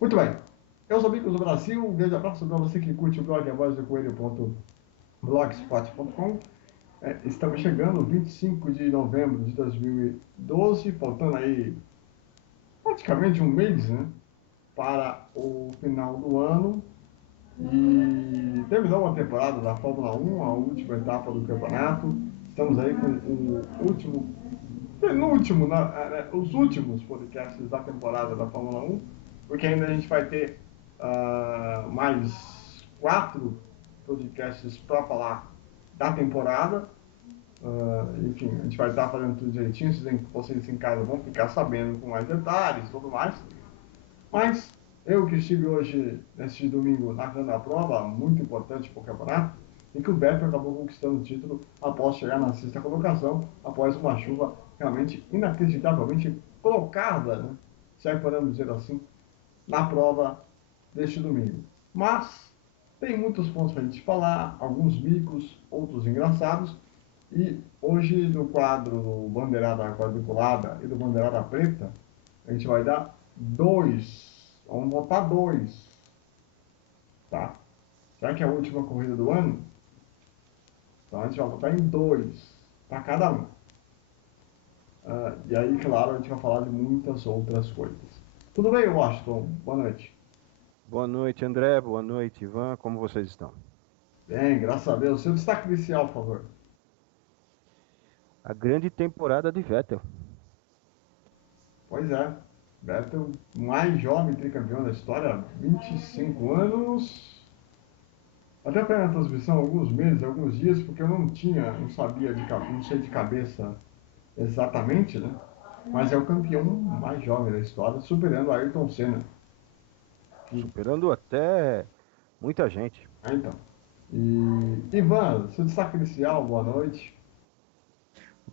Muito bem. Eu sou Bicos do Brasil. Um grande abraço para você que curte o blog A Voz do Coelho.blogspot.com. Estamos chegando 25 de novembro de 2012, faltando aí praticamente um mês, né, para o final do ano. E terminou uma temporada da Fórmula 1, a última etapa do campeonato. Estamos aí com o último, penúltimo, os últimos podcasts da temporada da Fórmula 1, porque ainda a gente vai ter mais 4 podcasts para falar da temporada. Enfim, a gente vai estar fazendo tudo direitinho, vocês em casa vão ficar sabendo com mais detalhes e tudo mais. Mas eu que estive hoje, nesse domingo, narrando a prova, muito importante para o campeonato, e que o Vettel acabou conquistando o título após chegar na sexta colocação, após uma chuva realmente inacreditavelmente colocada, né, se é que podemos dizer assim, na prova deste domingo. Mas tem muitos pontos para a gente falar, alguns micos, outros engraçados, e hoje no quadro do Bandeirada Quadriculada e do Bandeirada Preta, a gente vai dar dois. Vamos botar dois. Tá? Já que é a última corrida do ano, então a gente vai botar em dois para cada um. E aí, claro, a gente vai falar de muitas outras coisas. Tudo bem, Washington? Boa noite. Boa noite, André. Boa noite, Ivan. Como vocês estão? Bem, graças a Deus. Seu destaque inicial, por favor. A grande temporada de Vettel. Pois é. Vettel, mais jovem tricampeão da história, 25 anos. Até para a transmissão, alguns meses, alguns dias, porque eu não sabia, não sei de cabeça exatamente, né? Mas é o campeão mais jovem da história, superando Ayrton Senna. Que, Superando até muita gente. então. E Ivan, seu destaque inicial, boa noite.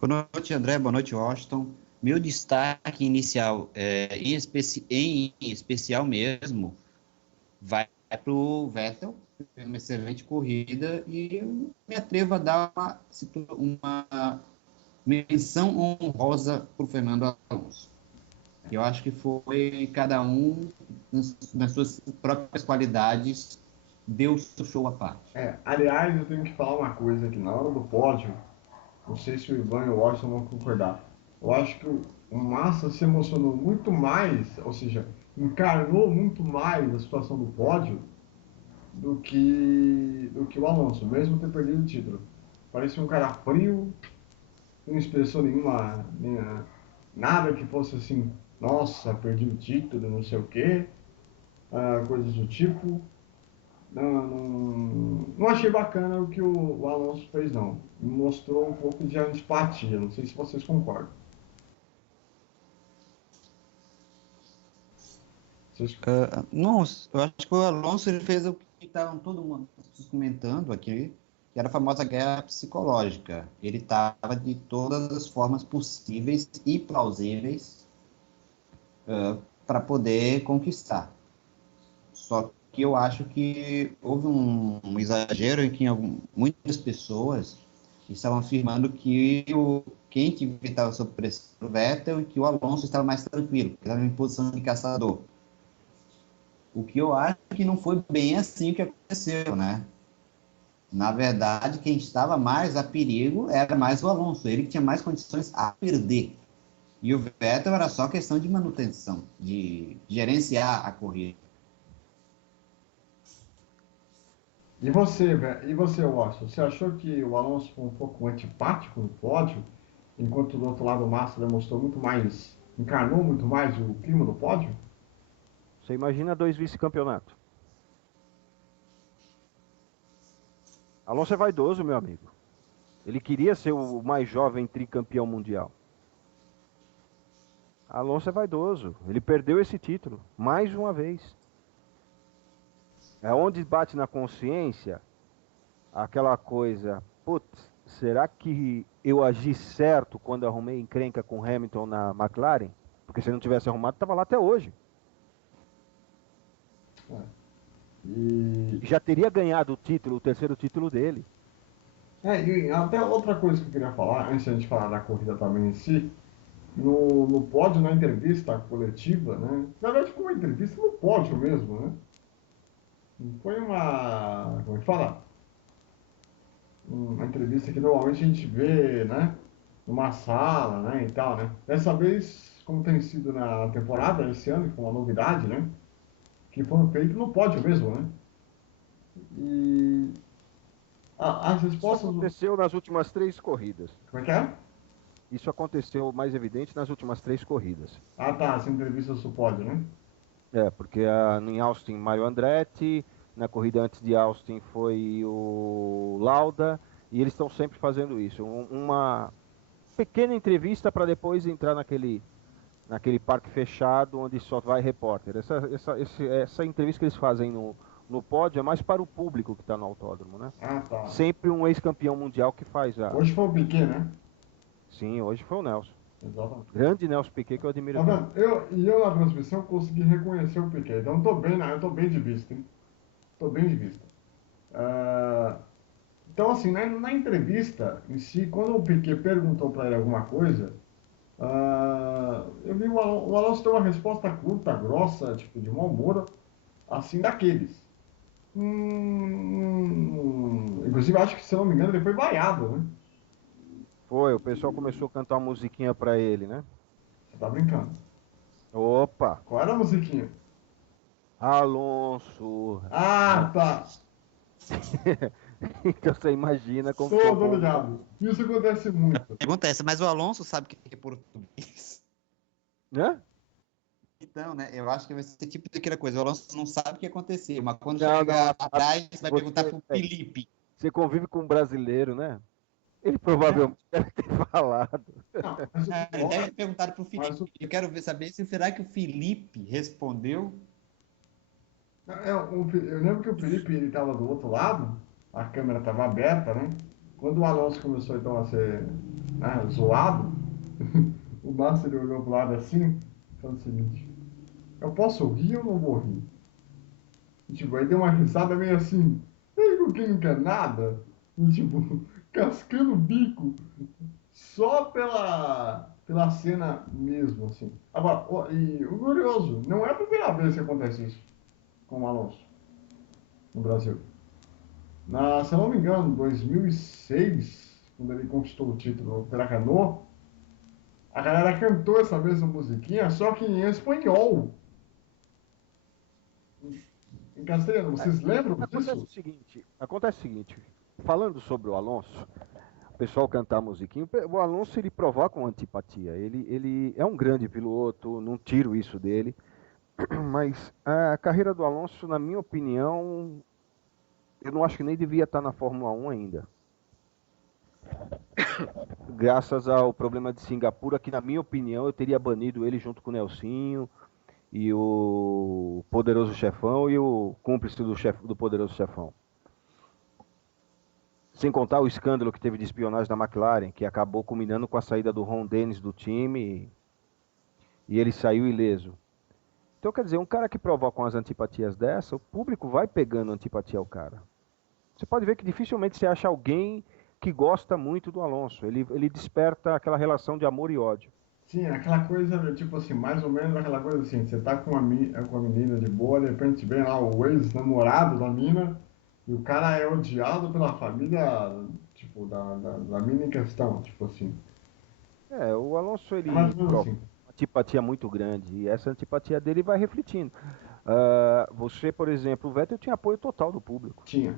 Boa noite, André. Boa noite, Washington. Meu destaque inicial, em especial mesmo, vai para o Vettel, fez uma excelente corrida, e eu me atrevo a dar uma menção honrosa para o Fernando Alonso. Eu acho que foi cada um, nas suas próprias qualidades, deu o seu show à parte. Aliás, eu tenho que falar uma coisa aqui. Na hora do pódio, não sei se o Ivan e o Washington vão concordar. Eu acho que o Massa se emocionou muito mais, ou seja, encarnou muito mais a situação do pódio do que o Alonso, mesmo ter perdido o título. Parecia um cara frio, não expressou nada que fosse assim, nossa, perdi o título, não sei o quê, coisas do tipo. Não achei bacana o que o Alonso fez, não. Mostrou um pouco de antipatia, não sei se vocês concordam. Vocês... Não, eu acho que o Alonso ele fez o que estavam todo mundo comentando aqui, que era a famosa guerra psicológica. Ele estava de todas as formas possíveis e plausíveis para poder conquistar. Só que eu acho que houve um exagero em que muitas pessoas estavam afirmando que quem estava sob pressão era o Vettel e que o Alonso estava mais tranquilo, que estava em posição de caçador. O que eu acho que não foi bem assim o que aconteceu, né? Na verdade, quem estava mais a perigo era mais o Alonso, ele que tinha mais condições a perder. E o Vettel era só questão de manutenção, de gerenciar a corrida. E você, Washington, você achou que o Alonso foi um pouco antipático no pódio, enquanto do outro lado o Massa demonstrou muito mais, encarnou muito mais o clima do pódio? Você imagina dois vice-campeonatos. Alonso é vaidoso, meu amigo. Ele queria ser o mais jovem tricampeão mundial. Alonso é vaidoso. Ele perdeu esse título mais uma vez. É onde bate na consciência aquela coisa, putz, será que eu agi certo quando arrumei encrenca com Hamilton na McLaren? Porque se não tivesse arrumado, estava lá até hoje. E, Já teria ganhado o título, o terceiro título dele. e até outra coisa que eu queria falar, antes de a gente falar da corrida também em si, no pódio, na entrevista coletiva, né? Na verdade, foi uma entrevista no pódio mesmo, né? Não foi uma, como é que fala? Uma entrevista que normalmente a gente vê, né? Numa sala, né? E tal, né? Dessa vez, como tem sido na temporada, esse ano, que foi uma novidade, né? Que foram feitos no pódio mesmo, né? E as Isso respostas. aconteceu nas últimas 3 corridas. Como é que é? Isso aconteceu mais evidente nas últimas 3 corridas. Ah, tá, as entrevistas do pódio, né? Porque em Austin, Mario Andretti, na corrida antes de Austin foi o Lauda, e eles estão sempre fazendo isso. Uma pequena entrevista para depois entrar naquele parque fechado onde só vai repórter. Essa entrevista que eles fazem no pódio é mais para o público que está no autódromo, né? Ah, tá. Sempre um ex-campeão mundial que faz a. Hoje foi o Piquet, né? Sim, hoje foi o Nelson. Exatamente. Grande Nelson Piquet que eu admiro Tá muito. vendo? Eu na transmissão consegui reconhecer o Piquet. Então eu tô bem de vista, hein? Tô bem de vista. Ah, então, assim, na entrevista em si, quando o Piquet perguntou para ele alguma coisa, eu vi o Alonso ter uma resposta curta, grossa, tipo, de mau humor, assim, daqueles. Inclusive, acho que, se eu não me engano, ele foi vaiado, né? Foi, o pessoal começou a cantar uma musiquinha para ele, né? Você tá brincando. Opa! Qual era a musiquinha? Alonso. Ah, tá. Então você imagina como Tô, ficou tô bom. ligado. Isso acontece muito. Pergunta é essa, mas o Alonso sabe o que é português? Né? Então, né? Eu acho que vai ser tipo daquela coisa. O Alonso não sabe o que aconteceu, mas quando Não, chegar não. atrás, vai Você, perguntar pro Felipe. você convive com um brasileiro, né? Ele provavelmente deve ter falado. Não, mas o Ele deve pior, ter perguntado pro mas Felipe. Eu quero saber se será que o Felipe respondeu. eu lembro que o Felipe ele estava do outro lado, a câmera estava aberta, né? Quando o Alonso começou então a ser, né, zoado, o Massa ele olhou pro lado assim, falou o seguinte: eu posso rir ou não vou rir? E, tipo, aí deu uma risada meio assim, meio com quem não quer nada, e, tipo, cascando o bico, só pela cena mesmo, assim. Agora, o curioso, não é a primeira vez que acontece isso com o Alonso no Brasil. Se eu não me engano, em 2006, quando ele conquistou o título pela Renault, a galera cantou essa mesma musiquinha, só que em espanhol. Em castelhano, vocês lembram disso? Acontece o seguinte, falando sobre o Alonso, o pessoal cantar musiquinha, o Alonso ele provoca uma antipatia. Ele é um grande piloto, não tiro isso dele, mas a carreira do Alonso, na minha opinião, eu não acho que nem devia estar na Fórmula 1 ainda. Graças ao problema de Singapura, que na minha opinião eu teria banido ele junto com o Nelsinho e o Poderoso Chefão e o cúmplice do Poderoso Chefão. Sem contar o escândalo que teve de espionagem da McLaren, que acabou culminando com a saída do Ron Dennis do time e ele saiu ileso. Então, quer dizer, um cara que provoca umas antipatias dessa, o público vai pegando antipatia ao cara. Você pode ver que dificilmente você acha alguém que gosta muito do Alonso. Ele desperta aquela relação de amor e ódio. Sim, aquela coisa, tipo assim, mais ou menos aquela coisa assim, você tá com a menina de boa, de repente vem lá o ex-namorado da mina, e o cara é odiado pela família, tipo, da mina em questão, tipo assim. O Alonso É mais ele ou menos provoca assim. uma antipatia muito grande e essa antipatia dele vai refletindo. Você, por exemplo, o Vettel tinha apoio total do público. Tinha.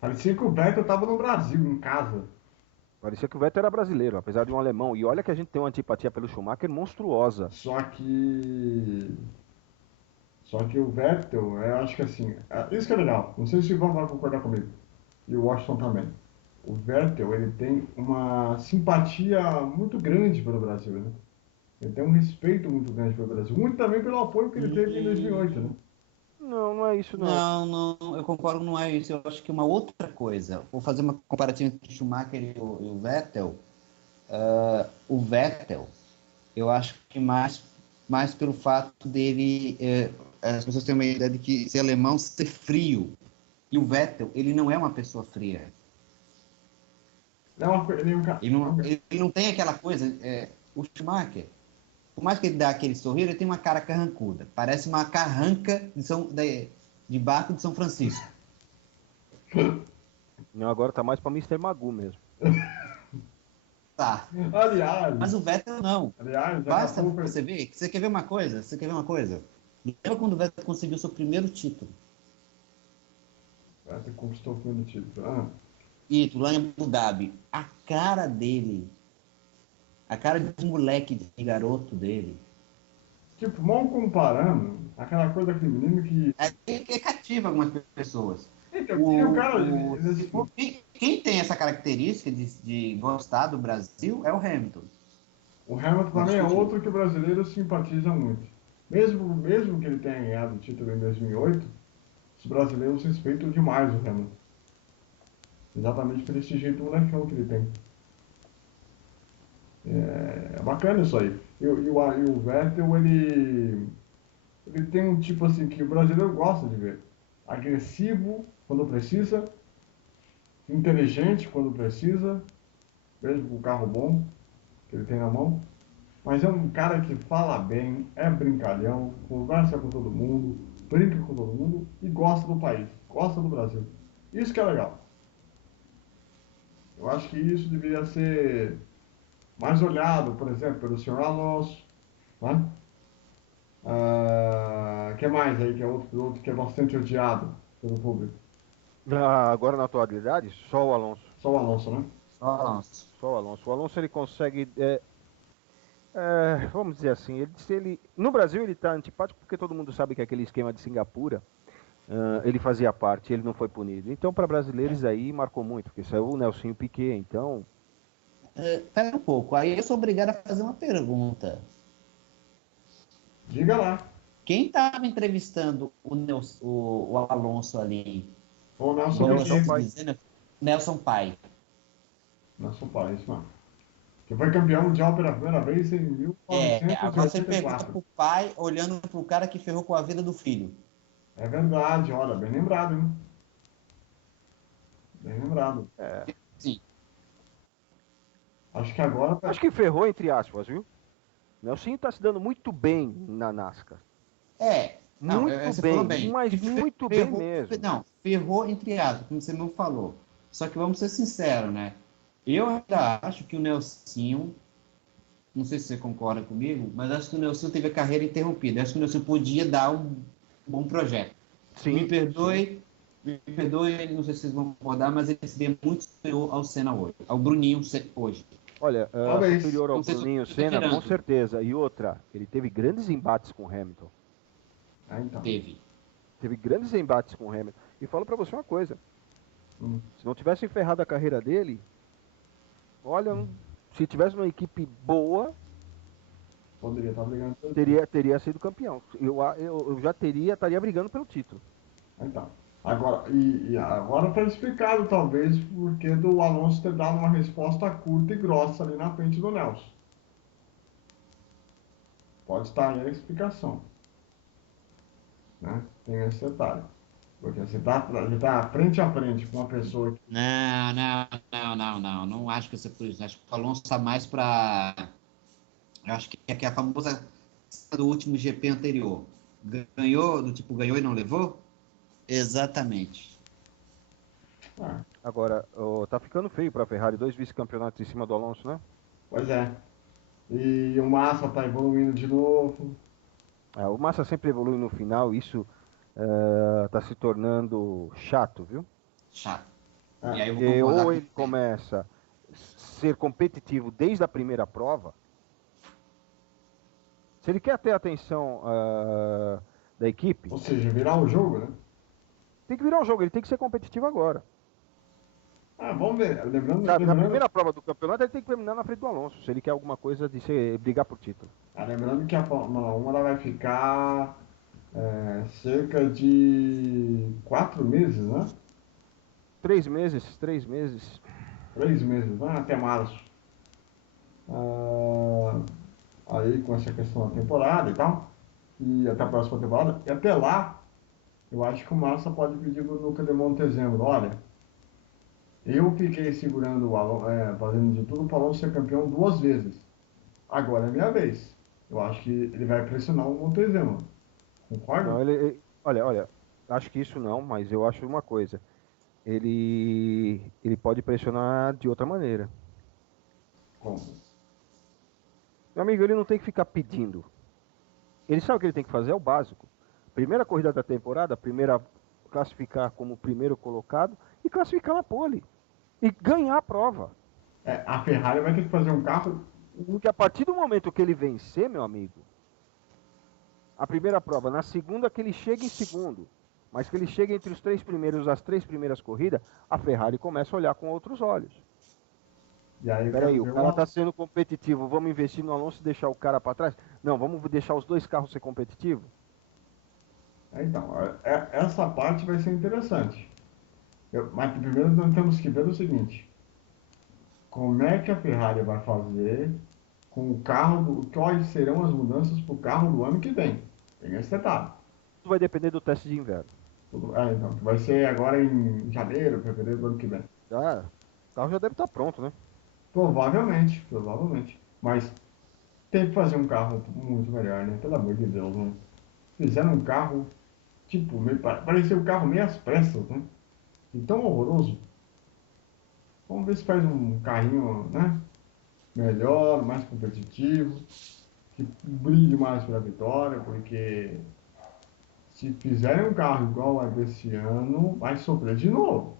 Parecia que o Vettel tava no Brasil, em casa. Parecia que o Vettel era brasileiro, apesar de um alemão. E olha que a gente tem uma antipatia pelo Schumacher monstruosa. Só que. Só que o Vettel, eu acho que assim. Isso que é legal. Não sei se o Ivan vai concordar comigo. E o Washington também. O Vettel, ele tem uma simpatia muito grande pelo Brasil, né? Ele tem um respeito muito grande pelo Brasil. Muito também pelo apoio que ele teve em 2008, né? Não, não é isso não. Não, eu concordo, não é isso. Eu acho que uma outra coisa. Vou fazer uma comparativa entre o Schumacher e o Vettel. O Vettel, eu acho que mais pelo fato dele, as pessoas têm uma ideia de que ser alemão ser frio. E o Vettel, ele não é uma pessoa fria. Ele é um cara. Ele não tem aquela coisa. O Schumacher, por mais que ele dá aquele sorriso, ele tem uma cara carrancuda. Parece uma carranca de barco de São Francisco. Não, agora tá mais pra Mister Magoo mesmo. Tá. Aliás, Mas o Vettel não. aliás, Basta você ver. Você quer ver uma coisa? Você quer ver uma coisa? Lembra quando o Vettel conseguiu seu primeiro título? Você conquistou o primeiro título. Título lá em Abu Dhabi. A cara dele. A cara de moleque, de garoto dele. Tipo, mal comparando, aquela coisa daquele menino que. É cativa algumas pessoas. Então, o cara. Quem tem essa característica de gostar do Brasil é o Hamilton. O Hamilton também é outro que o brasileiro simpatiza muito. Mesmo que ele tenha ganhado o título em 2008, os brasileiros respeitam demais o Hamilton. Exatamente por esse jeito molecão que ele tem. É bacana isso aí. E o Vettel, ele tem um tipo assim que o brasileiro gosta de ver. Agressivo quando precisa, inteligente quando precisa, mesmo com o carro bom que ele tem na mão. Mas é um cara que fala bem, é brincalhão, conversa com todo mundo, brinca com todo mundo e gosta do país, gosta do Brasil. Isso que é legal. Eu acho que isso deveria ser mais olhado, por exemplo, pelo senhor Alonso, né? Que mais aí, que é outro piloto que é bastante odiado pelo público? Agora na atualidade, só o Alonso. Só o Alonso, né? Só o Alonso. Só o Alonso. O Alonso ele consegue. Vamos dizer assim, no Brasil ele está antipático porque todo mundo sabe que aquele esquema de Singapura ele fazia parte, ele não foi punido. Então, para brasileiros aí marcou muito, porque saiu o Nelsinho Piquet, então. Pera um pouco, aí eu sou obrigado a fazer uma pergunta. Diga lá. Quem estava entrevistando o Alonso ali? O Nelson Piquet. Nelson Pai. Nelson Pai, isso mano. Que foi campeão mundial pela primeira vez em 1984. Agora você pergunta pro pai olhando pro cara que ferrou com a vida do filho. É verdade, olha, bem lembrado, hein? Bem lembrado. Sim. Acho que agora... Acho que ferrou, entre aspas, viu? Nelsinho tá se dando muito bem na NASCAR. Muito bem, bem, mas muito bem mesmo. Não, ferrou entre aspas, como você não falou. Só que vamos ser sinceros, né? Eu ainda acho que o Nelsinho, não sei se você concorda comigo, mas acho que o Nelsinho teve a carreira interrompida. Acho que o Nelsinho podia dar um bom projeto. Sim, me perdoe, não sei se vocês vão concordar, mas ele se deu muito superior ao Senna hoje, ao Bruninho hoje. Olha, superior ao Bruninho Senna, com certeza. E outra, ele teve grandes embates com o Hamilton. Então. Teve grandes embates com o Hamilton. E falo pra você uma coisa. Se não tivesse ferrado a carreira dele, olha, se tivesse uma equipe boa, poderia estar brigando pelo teria sido campeão. Eu já estaria brigando pelo título. Então. Agora, agora está explicado, talvez, porque do Alonso ter dado uma resposta curta e grossa ali na frente do Nelson. Pode estar aí a explicação. Né? Tem esse detalhe. Porque você está frente a frente com uma pessoa que... Não acho que isso é por isso. Acho que o Alonso está mais para... Acho que é a famosa do último GP anterior. Ganhou e não levou? Exatamente. Agora, tá ficando feio para a Ferrari, 2 vice-campeonatos em cima do Alonso, né? Pois é. E o Massa está evoluindo de novo. O Massa sempre evolui no final, isso tá se tornando chato, viu? Chato. E aí ou ele começa a ser competitivo desde a primeira prova, se ele quer ter a atenção da equipe... Ou seja, virar o jogo, né? Tem que virar o jogo, ele tem que ser competitivo agora. Vamos ver. Lembrando... Na primeira prova do campeonato, ele tem que terminar na frente do Alonso, se ele quer alguma coisa de brigar por título. Lembrando que a Fórmula 1 ela vai ficar cerca de 4 meses, né? 3 meses. 3 meses, né? Até março. Aí com essa questão da temporada e tal. E até a próxima temporada. E até lá, eu acho que o Massa pode pedir pro Luca de Montezemolo, olha, eu fiquei segurando o Alonso, fazendo de tudo para o Alonso ser campeão 2 vezes. agora é minha vez. Eu acho que ele vai pressionar o Montezuma. Não, Concorda? olha, acho que isso não, mas eu acho uma coisa. Ele pode pressionar de outra maneira. Como? Meu amigo, ele não tem que ficar pedindo. Ele sabe o que ele tem que fazer, é o básico. Primeira corrida da temporada, primeira classificar como primeiro colocado e classificar na pole. E ganhar a prova. A Ferrari vai ter que fazer um carro. Porque a partir do momento que ele vencer, meu amigo, a primeira prova, na segunda que ele chega em segundo, mas que ele chega entre os três primeiros, as três primeiras corridas, a Ferrari começa a olhar com outros olhos. E aí eu Peraí, quero o ver cara uma. tá sendo competitivo, vamos investir no Alonso e deixar o cara para trás? Não, vamos deixar os dois carros ser competitivos? Então, essa parte vai ser interessante. Mas primeiro nós temos que ver o seguinte: como é que a Ferrari vai fazer com o carro, quais serão as mudanças para o carro do ano que vem? Tem esse detalhe. Tudo vai depender do teste de inverno. Então, que vai ser agora em janeiro, fevereiro do ano que vem. Ah, o carro já deve estar pronto, né? Provavelmente, provavelmente. Mas tem que fazer um carro muito melhor, né? Pelo amor de Deus, né? Fizeram um carro, tipo, parecia um carro meio às pressas, né? E tão horroroso. Vamos ver se faz um carrinho, né? Melhor, mais competitivo, que brigue mais pela vitória, porque se fizerem um carro igual a desse ano, vai sofrer de novo.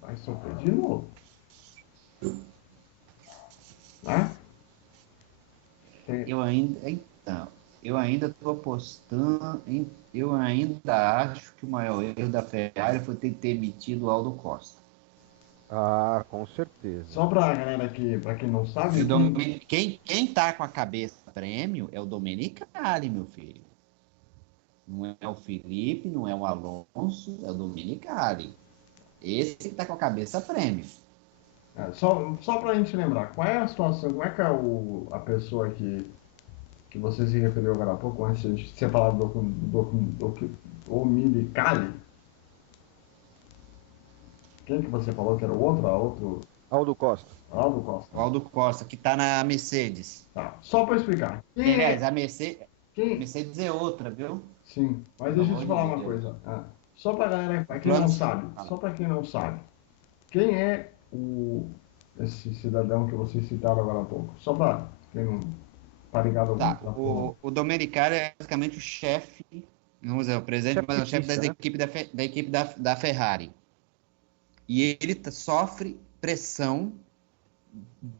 Vai sofrer de novo, né? Tem- Eu ainda estou apostando, eu ainda acho que o maior erro da Ferrari foi ter emitido o Aldo Costa. Ah, com certeza. Só pra galera aqui, pra quem não sabe, E quem tá com a cabeça prêmio é o Domenicali, meu filho. Não é o Felipe, não é o Alonso, é o Domenicali. Esse que tá com a cabeça prêmio. só pra gente lembrar, qual é a situação, como é que é a pessoa que você se referiu agora há pouco, antes de você falar do Dominicali? Quem que você falou que era o outro? Aldo Costa. Aldo Costa. O Aldo Costa, que tá na Mercedes. Tá. Só para explicar. E, Quem aliás, é. a Mercedes é outra, viu? Sim, mas Pelo deixa eu amor te de falar uma Deus. coisa. Só para galera, para quem não Planos. sabe. Só para quem não sabe. Quem é esse cidadão que vocês citaram agora há pouco? Só para quem não tá ligado Tá. muito na forma. O Domenicali é basicamente o chefe, vamos dizer, o presidente, Chefe mas é o chefe pista, né? da equipe da Ferrari. E ele sofre pressão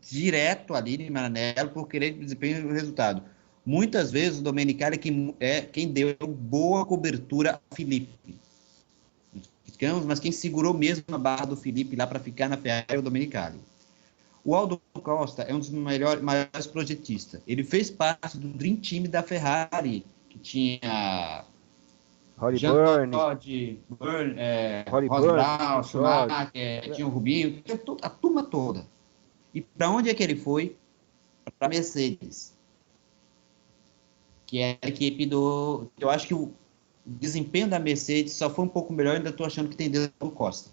direto ali de Maranello por querer desempenho o resultado. Muitas vezes o Domenicali é quem deu boa cobertura ao Felipe. Mas quem segurou mesmo a barra do Felipe lá para ficar na Ferrari é o Domenicali. O Aldo Costa é um dos maiores projetistas. Ele fez parte do Dream Team da Ferrari, que tinha Holly Jean Byrne, Todt, Holly Ross Byrne, Brown, George. Schumacher, tinha o Rubinho, tinha a turma toda. E para onde é que ele foi? Para a Mercedes, que é a equipe do... Eu acho que o desempenho da Mercedes só foi um pouco melhor, ainda estou achando que tem dedo do Costa.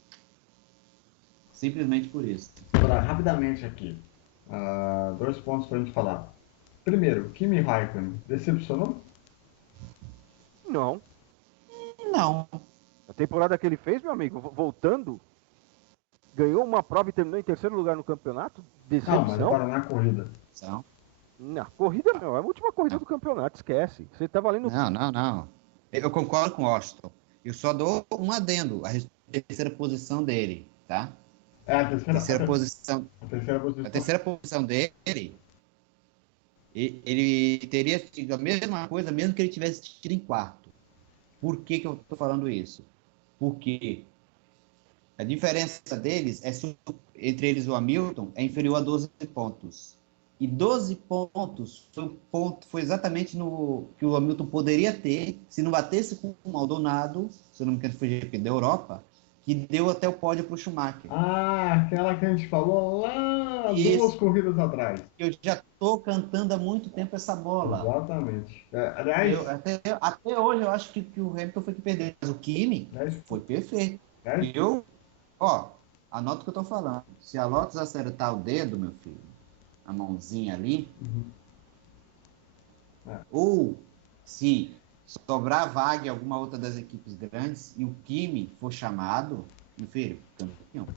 Simplesmente por isso. Rapidamente aqui. 2 pontos para a gente falar. Primeiro, Kimi Raikkonen decepcionou? Não. Não. A temporada que ele fez, meu amigo, voltando, ganhou uma prova e terminou em terceiro lugar no campeonato? Não, mas Decepção? para na corrida. Não, Na corrida, meu, é a última corrida do campeonato, esquece. Você tá valendo. não. Eu concordo com o Austin. Eu só dou um adendo a terceira posição dele, tá? A terceira posição. A terceira A posição. terceira posição dele, ele teria tido a mesma coisa, mesmo que ele tivesse tido em quarto. Por que eu estou falando isso? Porque a diferença deles entre eles e o Hamilton é inferior a 12 pontos. E 12 pontos foi exatamente no que o Hamilton poderia ter se não batesse com o Maldonado, se eu não me engano foi GP da Europa, que deu até o pódio para o Schumacher. Aquela que a gente falou lá 2 corridas atrás. Eu já estou cantando há muito tempo essa bola. Exatamente. Aliás, Até hoje eu acho que o Hamilton foi que perdeu. Mas o Kimi foi perfeito. Anota o que eu estou falando. Se a Lotus acertar o dedo, meu filho, a mãozinha ali. É. Ou se sobrar vaga em alguma outra das equipes grandes e o Kimi for chamado, meu filho, campeão.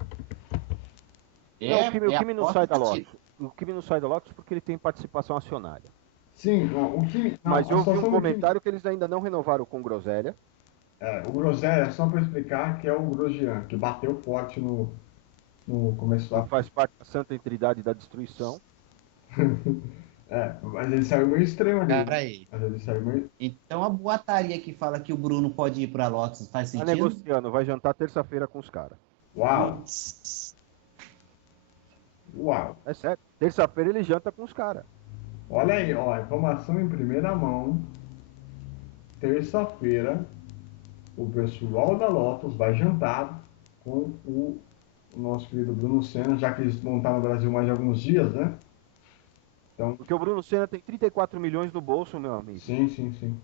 Não, o Kimi não sai da aposta Lotus. O Kimi não sai da Lotus porque ele tem participação acionária. Sim, não, o Kimi. Não, Mas a eu vi um situação do Kimi. comentário que eles ainda não renovaram com Groselha. O Groselha, só para explicar, que é o Grosjean, que bateu forte no começo da. Faz parte da Santa Trindade da Destruição. Mas ele saiu meio extremo ali. Cara aí. Mas ele saiu meio. Então a boataria que fala que o Bruno pode ir para Lotus faz Tá sentido? negociando, vai jantar terça-feira com os caras. Uau! Putz. Uau! É sério. Terça-feira ele janta com os caras. Olha aí, ó, informação em primeira mão. Terça-feira, o pessoal da Lotus vai jantar com o nosso querido Bruno Senna, já que eles vão estar no Brasil mais alguns dias, né? Então, Porque o Bruno Senna tem 34 milhões no bolso, meu amigo. sim, sim, sim.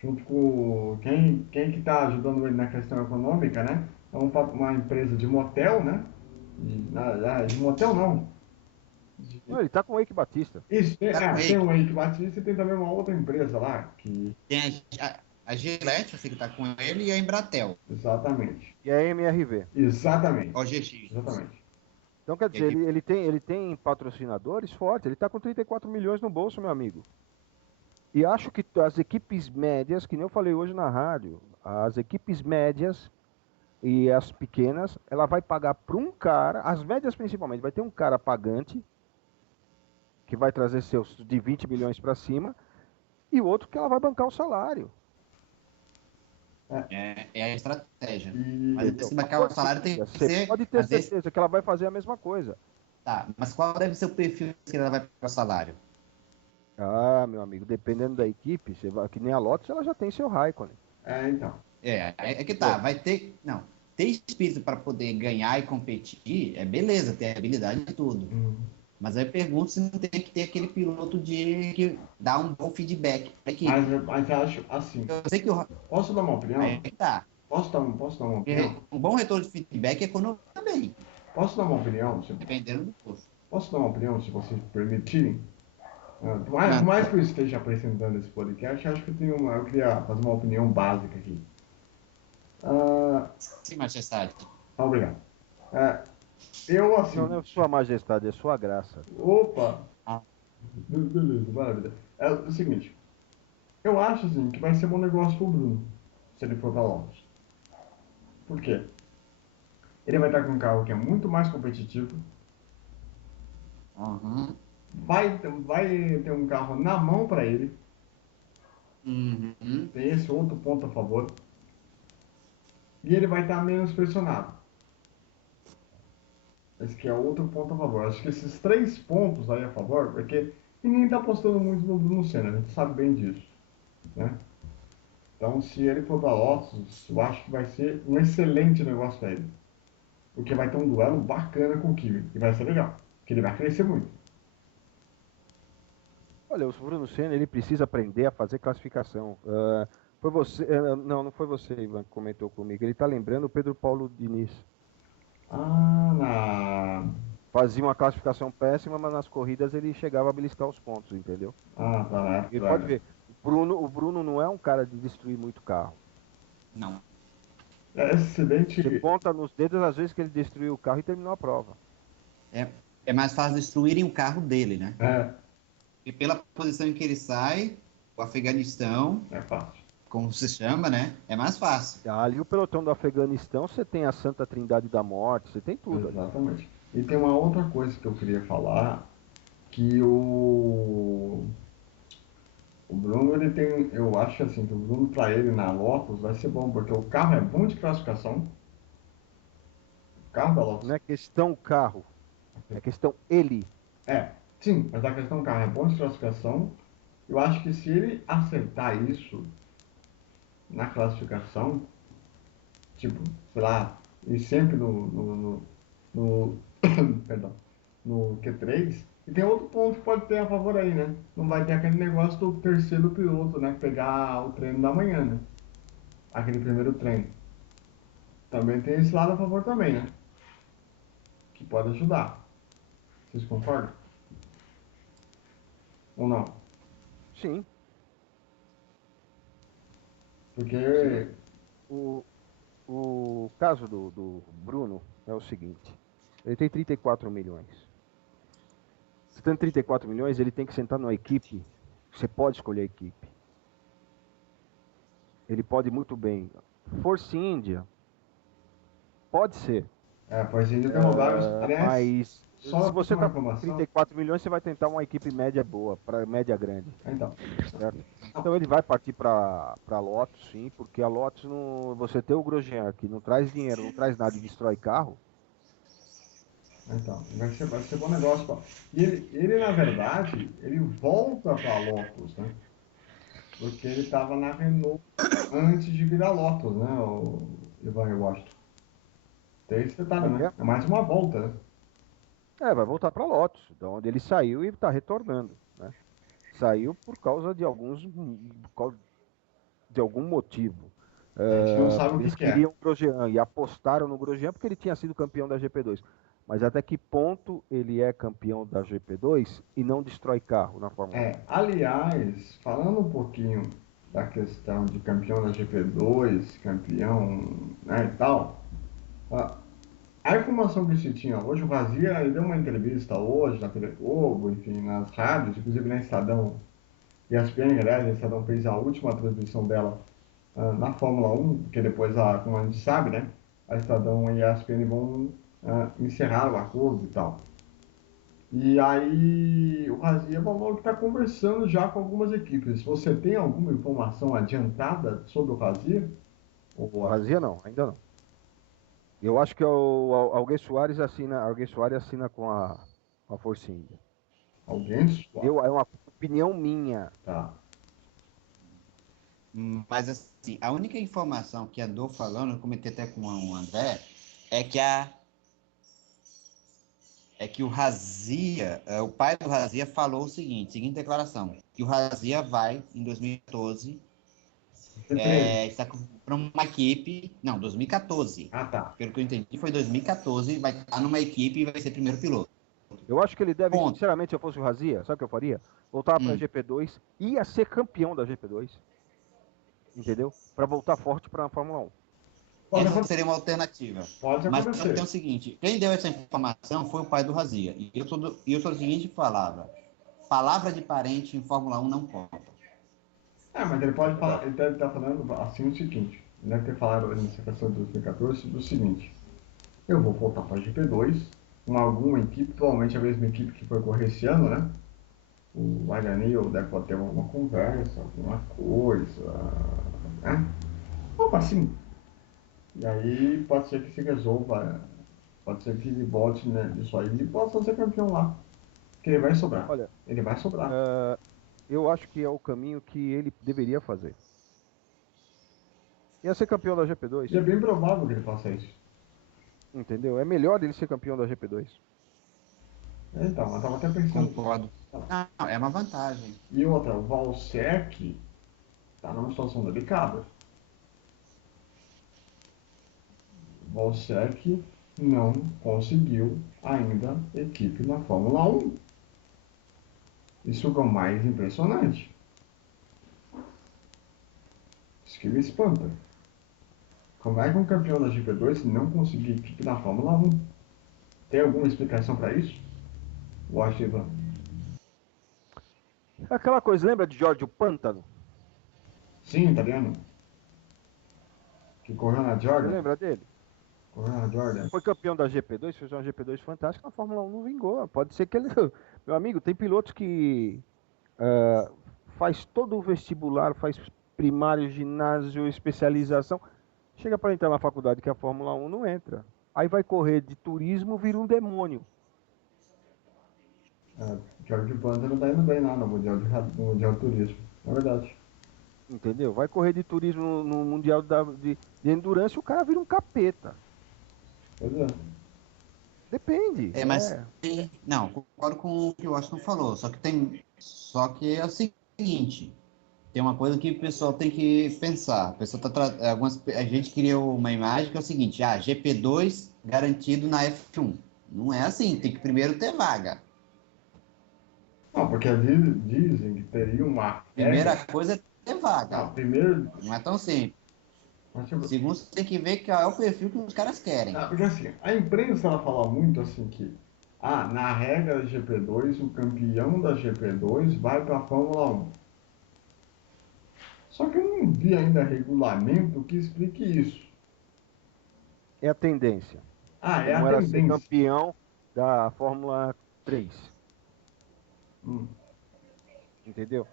Junto com quem que está ajudando ele na questão econômica, né? É uma empresa de motel, né? De motel não. Não, ele tá com o Eike Batista. Isso, Tá com tem ele. o Eike Batista e tem também uma outra empresa lá, que... Tem a Gillette, eu sei que tá com ele, e a Embratel. Exatamente. E a MRV. Exatamente. OGX. Exatamente. Então, quer dizer, ele tem patrocinadores fortes. Ele tá com 34 milhões no bolso, meu amigo. E acho que as equipes médias, que nem eu falei hoje na rádio, as equipes médias e as pequenas, ela vai pagar para um cara, as médias principalmente, vai ter um cara pagante, que vai trazer seus de 20 milhões para cima, e outro que ela vai bancar o salário. É a estratégia. E... Mas esse bancar o salário tem que Você ser. pode ter certeza que ela vai fazer a mesma coisa. Tá, mas qual deve ser o perfil que ela vai pagar o salário? Ah, meu amigo, dependendo da equipe, você vai, que nem a Lotus, ela já tem seu Raikkonen. então. É que tá, vai ter. Não, ter espírito para poder ganhar e competir é beleza, ter habilidade e tudo. Mas aí eu pergunto se não tem que ter aquele piloto que dá um bom feedback pra equipe. Mas eu acho assim. Eu sei que o. Posso dar uma opinião? Aí que tá. Posso dar uma opinião? Um bom retorno de feedback é econômico também, Posso dar uma opinião? dependendo do curso. Posso dar uma opinião, se vocês permitirem? Por mais que eu esteja apresentando esse podcast, acho que eu queria fazer uma opinião básica aqui. Sim, majestade. Obrigado. Eu, assim... Não é sua majestade, é sua graça. Opa! Ah. Beleza, maravilha. É o seguinte. Eu acho, assim, que vai ser bom negócio pro Bruno, se ele for pra Lotus. Por quê? Ele vai estar com um carro que é muito mais competitivo. Uhum. Vai ter um carro na mão para ele. Uhum. Tem esse outro ponto a favor. E ele vai estar menos pressionado. Esse que é outro ponto a favor. Acho que esses 3 pontos aí a favor, porque ninguém está apostando muito no Bruno Senna, a gente sabe bem disso, né? Então, se ele for para Lotus, eu acho que vai ser um excelente negócio para ele. Porque vai ter um duelo bacana com o Kimi. E vai ser legal. Porque ele vai crescer muito. Olha, o Bruno Senna, ele precisa aprender a fazer classificação. Foi você, não foi você, Ivan, que comentou comigo. Ele está lembrando o Pedro Paulo Diniz. Fazia uma classificação péssima, mas nas corridas ele chegava a beliscar os pontos, entendeu? Tá. Ele pode ver. O Bruno não é um cara de destruir muito carro. Não. É excelente. Você conta nos dedos as vezes que ele destruiu o carro e terminou a prova. É mais fácil destruírem o carro dele, né? É. E pela posição em que ele sai, o Afeganistão, É fácil. como se chama, né? É mais fácil. Ali o pelotão do Afeganistão, você tem a Santa Trindade da Morte, você tem tudo. Exatamente. Né? E tem uma outra coisa que eu queria falar, que o Bruno, ele tem, eu acho assim, que o Bruno para ele na Lotus vai ser bom, porque o carro é bom de classificação. O carro da Lotus. Não é questão carro, é questão ele. Sim, mas a questão do carro é bom de classificação. Eu acho que se ele acertar isso na classificação, tipo, sei lá, e sempre perdão, no Q3, e tem outro ponto que pode ter a favor aí, né? Não vai ter aquele negócio do terceiro piloto, né? Pegar o treino da manhã, né? Aquele primeiro treino. Também tem esse lado a favor também, né? Que pode ajudar. Vocês concordam? Ou não? Sim. Porque... O caso do Bruno é o seguinte: ele tem 34 milhões. Se tem 34 milhões, ele tem que sentar numa equipe. Você pode escolher a equipe. Ele pode muito bem. Force India, pode ser. Pois ainda tem vários. Aliás, Mas só se você uma está com informação. 34 milhões, você vai tentar uma equipe média boa, para média grande. Então. Certo? Então ele vai partir para Lotus, sim, porque a Lotus, você tem o Grosjean, que não traz dinheiro, não traz nada e destrói carro. Então, vai ser bom negócio. Pô. E ele, na verdade, ele volta para a Lotus, né? Porque ele estava na Renault antes de virar Lotus, né? O Ivan, eu acho. Tem esse detalhe, né? É mais uma volta, né? Vai voltar para Lotus, de onde ele saiu e está retornando, né? Saiu por causa de de algum motivo. A gente não sabe o Eles que é. queriam o Grosjean e apostaram no Grosjean porque ele tinha sido campeão da GP2. Mas até que ponto ele é campeão da GP2 e não destrói carro na Fórmula 1? Aliás, falando um pouquinho da questão de campeão da GP2, campeão, né, e tal, a informação que se tinha hoje, o Razia ele deu uma entrevista hoje na TV Globo, enfim, nas rádios, inclusive na Estadão, e a ESPN, aliás, a Estadão fez a última transmissão dela na Fórmula 1, porque depois, como a gente sabe, né, a Estadão e a ESPN vão encerrar o acordo e tal. E aí o Razia falou que está conversando já com algumas equipes. Você tem alguma informação adiantada sobre o Razia? O Razia não, ainda não. Eu acho que Alguém Soares assina com a Force India. Alguém? É uma opinião minha. Tá. Mas assim, a única informação que andou falando, eu comentei até com o André, é que o Razia, o pai do Razia falou o seguinte declaração, que o Razia vai, em 2012, está para uma equipe, não, 2014. Ah, tá. Pelo que eu entendi, foi 2014, vai estar numa equipe e vai ser primeiro piloto. Eu acho que ele deve, Ponto. sinceramente, se eu fosse o Razia, sabe o que eu faria? Voltar para a GP2, ia ser campeão da GP2. Entendeu? Para voltar forte para a Fórmula 1. Essa seria uma alternativa. Pode Mas acontecer. tem o seguinte, quem deu essa informação foi o pai do Razia. E eu sou da seguinte palavra de parente em Fórmula 1 não conta. Mas ele pode falar, ele deve estar falando assim o seguinte, ele deve ter falado nessa questão de 2014 do seguinte, eu vou voltar para a GP2, com alguma equipe, provavelmente a mesma equipe que foi correr esse ano, né? O Aganil deve ter alguma conversa, alguma coisa, né? Algo assim. E aí pode ser que se resolva, pode ser que ele volte, né, disso aí e possa ser campeão lá. Porque ele vai sobrar. Olha, ele vai sobrar. Eu acho que é o caminho que ele deveria fazer. Ia ser campeão da GP2. E é bem provável que ele faça isso. Entendeu? É melhor ele ser campeão da GP2. Então, eu estava até pensando. Concordo. Não, é uma vantagem. E outra, o Valsec está numa situação delicada. O Valsec não conseguiu ainda equipe na Fórmula 1. Isso é o mais impressionante. Isso que me espanta. Como é que um campeão da GP2 não conseguiu equipe na Fórmula 1? Tem alguma explicação para isso? Washington. Aquela coisa, lembra de Giorgio Pantano? Sim, italiano. Que correu na Jordan. Você lembra dele? Correu na Jordan. Foi campeão da GP2, fez uma GP2 fantástica, na Fórmula 1 não vingou. Pode ser que ele... Meu amigo, tem pilotos que faz todo o vestibular, faz primário, ginásio, especialização. Chega para entrar na faculdade que a Fórmula 1 não entra. Aí vai correr de turismo, vira um demônio. George Panther não tá indo bem lá no Mundial de Turismo. É verdade. Entendeu? Vai correr de turismo no Mundial de Endurance e o cara vira um capeta. Pois é. Depende. Mas não, concordo com o que o Washington falou, só que é o seguinte, tem uma coisa que o pessoal tem que pensar. A gente criou uma imagem que é o seguinte, GP2 garantido na F1. Não é assim, tem que primeiro ter vaga. Não, porque dizem que teria uma Primeira regra. coisa é ter vaga. Não, primeiro. Não é tão simples. Mas, tipo, Segundo, você tem que ver qual é o perfil que os caras querem. porque assim, a imprensa ela fala muito assim que na regra da GP2, o campeão da GP2 vai para a Fórmula 1. Só que eu não vi ainda regulamento que explique isso. É a tendência. É a Como era ser tendência. campeão da Fórmula 3. Hum. Entendeu?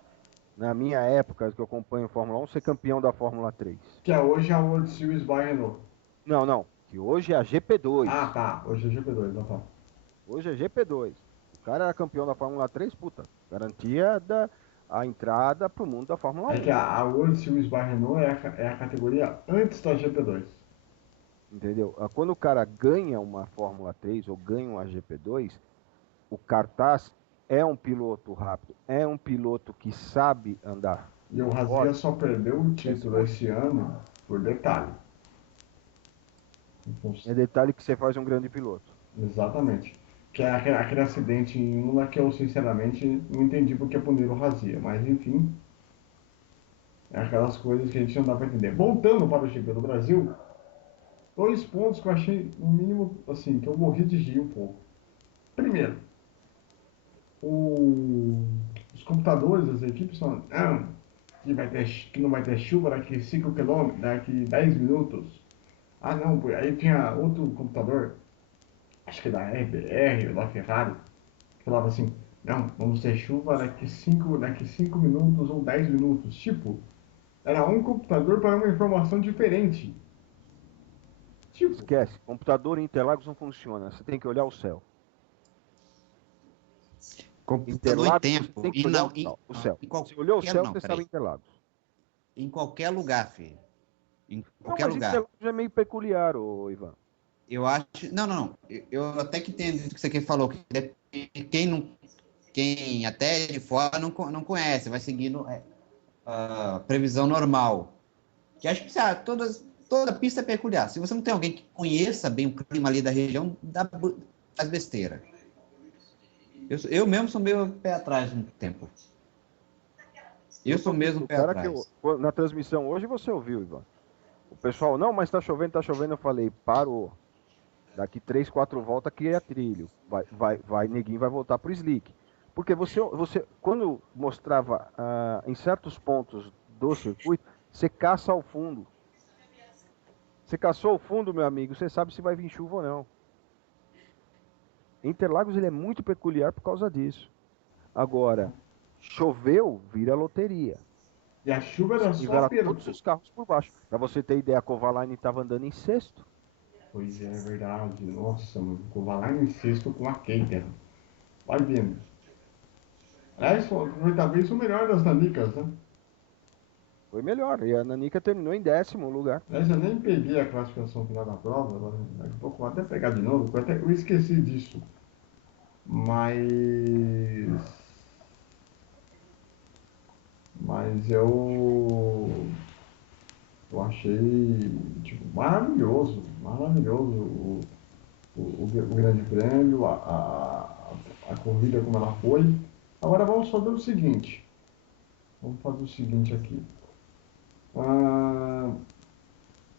Na minha época, que eu acompanho Fórmula 1, ser campeão da Fórmula 3. Que é hoje a World Series by Renault. Não, não. Que hoje é a GP2. Tá. Hoje é GP2, então tá. Hoje é GP2. O cara era campeão da Fórmula 3, puta. Garantia a entrada pro mundo da Fórmula É 1. que a World Series by Renault é a categoria antes da GP2. Entendeu? Quando o cara ganha uma Fórmula 3 ou ganha uma GP2, o cartaz é um piloto rápido, é um piloto que sabe andar E o Razia forte. só perdeu o título esse ano por detalhe. É detalhe que você faz um grande piloto. Exatamente. Que é aquele acidente em Imola que eu sinceramente não entendi porque puniram o Razia. Mas enfim, é aquelas coisas que a gente não dá para entender. Voltando para o GP do Brasil, dois pontos que eu achei, no mínimo, assim, que eu morri de rir um pouco. Primeiro, os computadores das equipes falam que não vai ter chuva daqui 5 km, daqui 10 minutos. Não, pô, aí tinha outro computador, acho que da RBR ou da Ferrari, que falava assim, não, vamos ter chuva daqui 5 minutos ou 10 minutos. Tipo, era um computador para uma informação diferente. Tipo, Esquece, computador em Interlagos não funciona, você tem que olhar o céu. Computador em Interlagos, você tempo. tem que E olhar não, o céu. em Você olhou o qualquer. céu, Não, você estava em peraí. Interlagos. Em qualquer lugar, filho. Em Não, qualquer mas lugar. Interlagos é meio peculiar, Ivan. Eu acho. Não, não, não. Eu até que entendo o que você falou. Que quem não. Quem até de fora não conhece, vai seguindo a previsão normal. Que acho que toda pista é peculiar. Se você não tem alguém que conheça bem o clima ali da região, faz besteira. Eu mesmo sou meio pé atrás no tempo. Eu sou mesmo O pé cara atrás. na transmissão hoje você ouviu, Ivan. O pessoal, não, mas tá chovendo, tá chovendo. Eu falei, parou. Daqui 3, 4 voltas que é trilho. Neguinho vai voltar pro slick. Porque você quando mostrava em certos pontos do circuito, você caça ao fundo. Você caçou ao fundo, meu amigo, você sabe se vai vir chuva ou não. Interlagos ele é muito peculiar por causa disso. Agora, choveu, vira loteria. e a chuva era Você só nivela todos perto. os carros por baixo. Para você ter ideia, a Kovalainen estava andando em sexto. Pois é, verdade. Nossa, mano. Kovalainen em sexto com a Caterham. Vai vendo. Aliás, foi talvez o melhor das Nanicas, né? Foi melhor. E a Nanica terminou em 10º lugar. Aliás, eu nem peguei a classificação final da prova. Daqui a pouco eu vou até pegar de novo, porque eu esqueci disso. Mas. Mas eu achei tipo, maravilhoso o Grande Prêmio, a corrida como ela foi. Agora vamos fazer o seguinte aqui. Ah,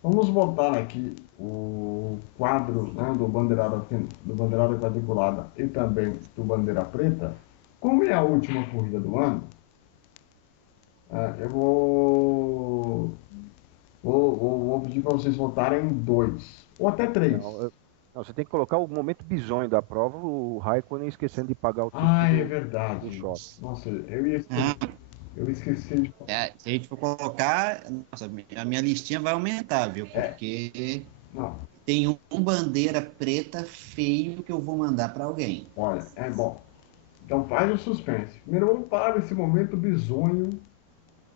vamos botar aqui o quadro, né, do bandeirada quadriculada e também do bandeira preta. Como é a última corrida do ano, eu vou pedir para vocês votarem em dois, ou até três. Não, você tem que colocar o momento bizonho da prova, o Raikkonen esquecendo de pagar o ticket É do verdade. shopping. Nossa, Ah, eu esqueci de. se a gente for colocar, nossa, a minha listinha vai aumentar, viu? Porque Não, tem um bandeira preta feio que eu vou mandar para alguém. olha, é bom. Então faz o suspense. Primeiro vamos parar esse momento bizonho,